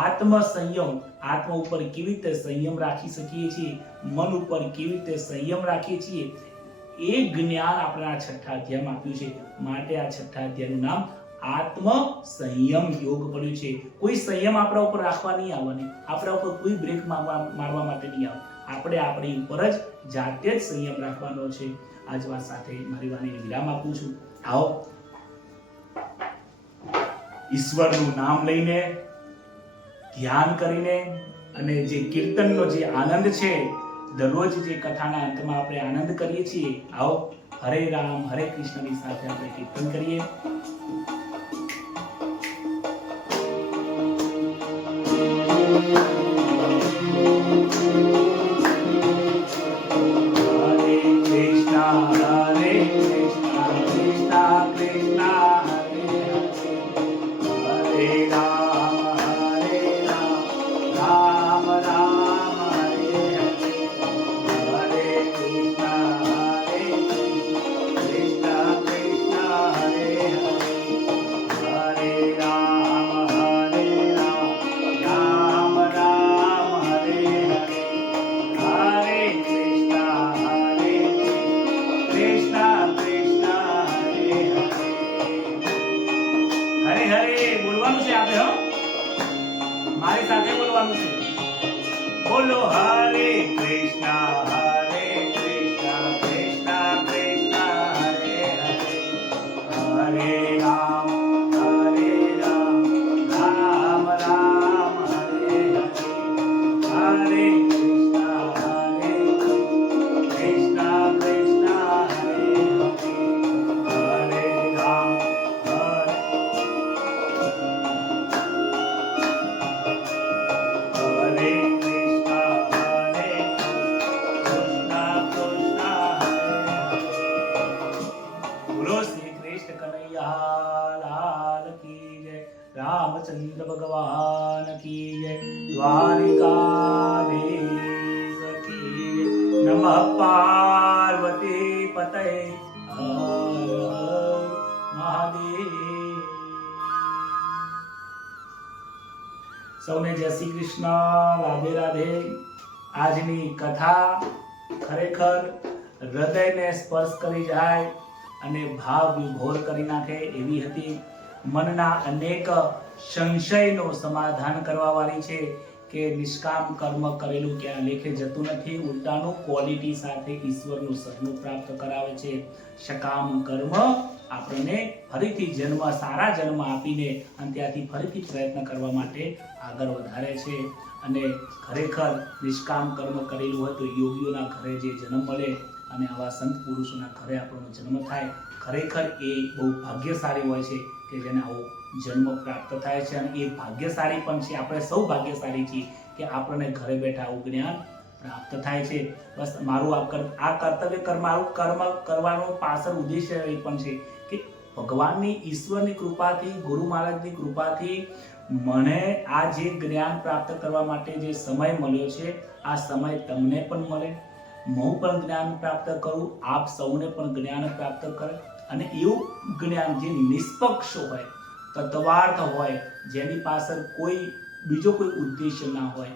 આત્મ સંયમ, આત્મા ઉપર કેવી રીતે સંયમ રાખી શકીએ છીએ, મન ઉપર કેવી રીતે સંયમ રાખીએ છીએ, એ જ્ઞાન આપણે આ 6થા અધ્યાયમાં આપ્યું છે. માટે આ 6થા અધ્યાયનું નામ આત્મ સંયમ યોગ પડ્યું છે. કોઈ સંયમ આપણા ઉપર રાખવા નહીં આવવાની, આપણા ઉપર કોઈ બ્રેક મારવા માટે નહીં આવે. આપણે આપણી ઉપર જ જાતે જ સંયમ રાખવાનો છે. આજ વાત સાથે મારી વાણીને વિરામ આપું છું. આવો ઈશ્વરનું નામ લઈને, ધ્યાન કરીને અને જે કીર્તનનો જે આનંદ છે, દરરોજ જે કથાના અંતમાં આપણે આનંદ કરીએ છીએ, આવો હરે રામ હરે કૃષ્ણની સાથે આપણે કીર્તન કરીએ. મારી સાથે બોલવાનું છે. બોલો હરે કૃષ્ણ હરે કૃષ્ણ કૃષ્ણ કૃષ્ણ હરે હરે, હરે રામ રામ રામ હરે હરે, હરે કૃષ્ણ કૃષ્ણ હરે હરે, હરે રામ रामचंद्र भगवान की जय, द्वारिकाधीश की जय, नमः पार्वती पतये हर हर महादेव. સૌને જય શ્રી કૃષ્ણ, રાધે રાધે. આજની કથા ખરેખર હૃદયને સ્પર્શ કરી જાય અને ભાવ વિભોર કરી નાખે એવી હતી. મનના અનેક સંશયનો સમાધાન કરવા વાળી છે કે નિષ્કામ કર્મ કરેલું ક્યાં લેખે જતું નથી, ઉલટાનું ક્વોલિટી સાથે ઈશ્વરનું શરણું પ્રાપ્ત કરાવે છે. સકામ કર્મ આપણને ફરીથી સારા જન્મ આપીને અને ત્યાંથી ફરીથી પ્રયત્ન કરવા માટે આગળ વધારે છે. અને ખરેખર નિષ્કામ કર્મ કરેલું હોય તો યોગીઓના ઘરે જે જન્મ મળે અને આવા સંત પુરુષોના ઘરે આપણનો જન્મ થાય, ખરેખર એ બહુ ભાગ્યશાળી હોય છે કે જેને આવો જન્મ પ્રાપ્ત થાય છે. અને એ ભાગ્યશાળી પણ છે, આપણે સૌ ભાગ્યશાળી છીએ કે આપણને ઘરે બેઠા આવું જ્ઞાન પ્રાપ્ત થાય છે. બસ મારું આ કર્તવ્ય મારું કર્મ કરવાનો પાછળ ઉદ્દેશ્ય એ પણ છે કે ભગવાનની ઈશ્વરની કૃપાથી, ગુરુ મહારાજની કૃપાથી મને આ જે જ્ઞાન પ્રાપ્ત કરવા માટે જે સમય મળ્યો છે, આ સમય તમને પણ મળે, હું પણ જ્ઞાન પ્રાપ્ત કરું, આપ સૌને પણ જ્ઞાન પ્રાપ્ત કરે. અને એવું જ્ઞાન જે નિષ્પક્ષ હોય, તત્વાર્થ હોય, જેની પાછળ બીજો કોઈ ઉદ્દેશ્ય ના હોય,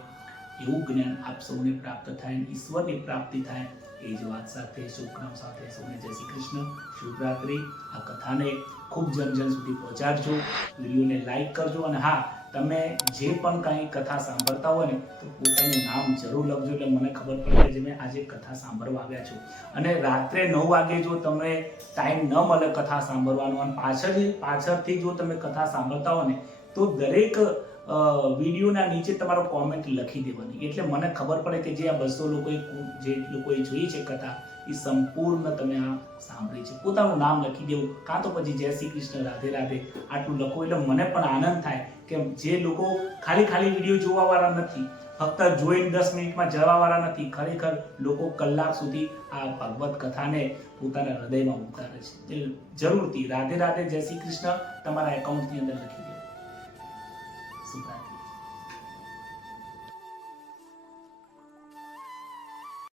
એવું જ્ઞાન આપ સૌને પ્રાપ્ત થાય, ઈશ્વરની પ્રાપ્તિ થાય. એ જ વાત સાથે શુભકામ સાથે સૌને જય શ્રી કૃષ્ણ, શુભરાત્રી. આ કથાને ખૂબ જન સુધી પહોંચાડજો, વિડીયોને લાઈક કરજો. અને હા, તમે જે પણ કંઈ કથા સાંભળતા હોય ને તો પોતાનું નામ જરૂર લખજો, એટલે મને ખબર પડે કે મેં આજે કથા સાંભળવા આવ્યા છું. અને રાત્રે 9 વાગે જો તમને ટાઈમ ન મળે કથા સાંભળવાનો અને પાછળથી જો તમે કથા સાંભળતા હો ને તો દરેક વિડીયોના નીચે તમારો કોમેન્ટ લખી દેવાની, એટલે મને ખબર પડે કે જે આ 200 લોકોએ જોઈ છે કથા, એ સંપૂર્ણ તમે આ સાંભળી છે. પોતાનું નામ લખી દેવું, કાં તો પછી જય શ્રી કૃષ્ણ, રાધે રાધે આટલું લખો, એટલે મને પણ આનંદ થાય કે જે લોકો ખાલી વિડીયો જોવા વાળા નથી, ફક્ત જોઈને 10 મિનિટમાં જવા વાળા નથી, ખરેખર લોકો કલાક સુધી આ ભગવત કથાને પોતાના હૃદયમાં ઉતારે છે. જરૂરથી રાધે રાધે, જય શ્રી કૃષ્ણ તમારા એકાઉન્ટની અંદર લખી દો. શુભરાત્રી.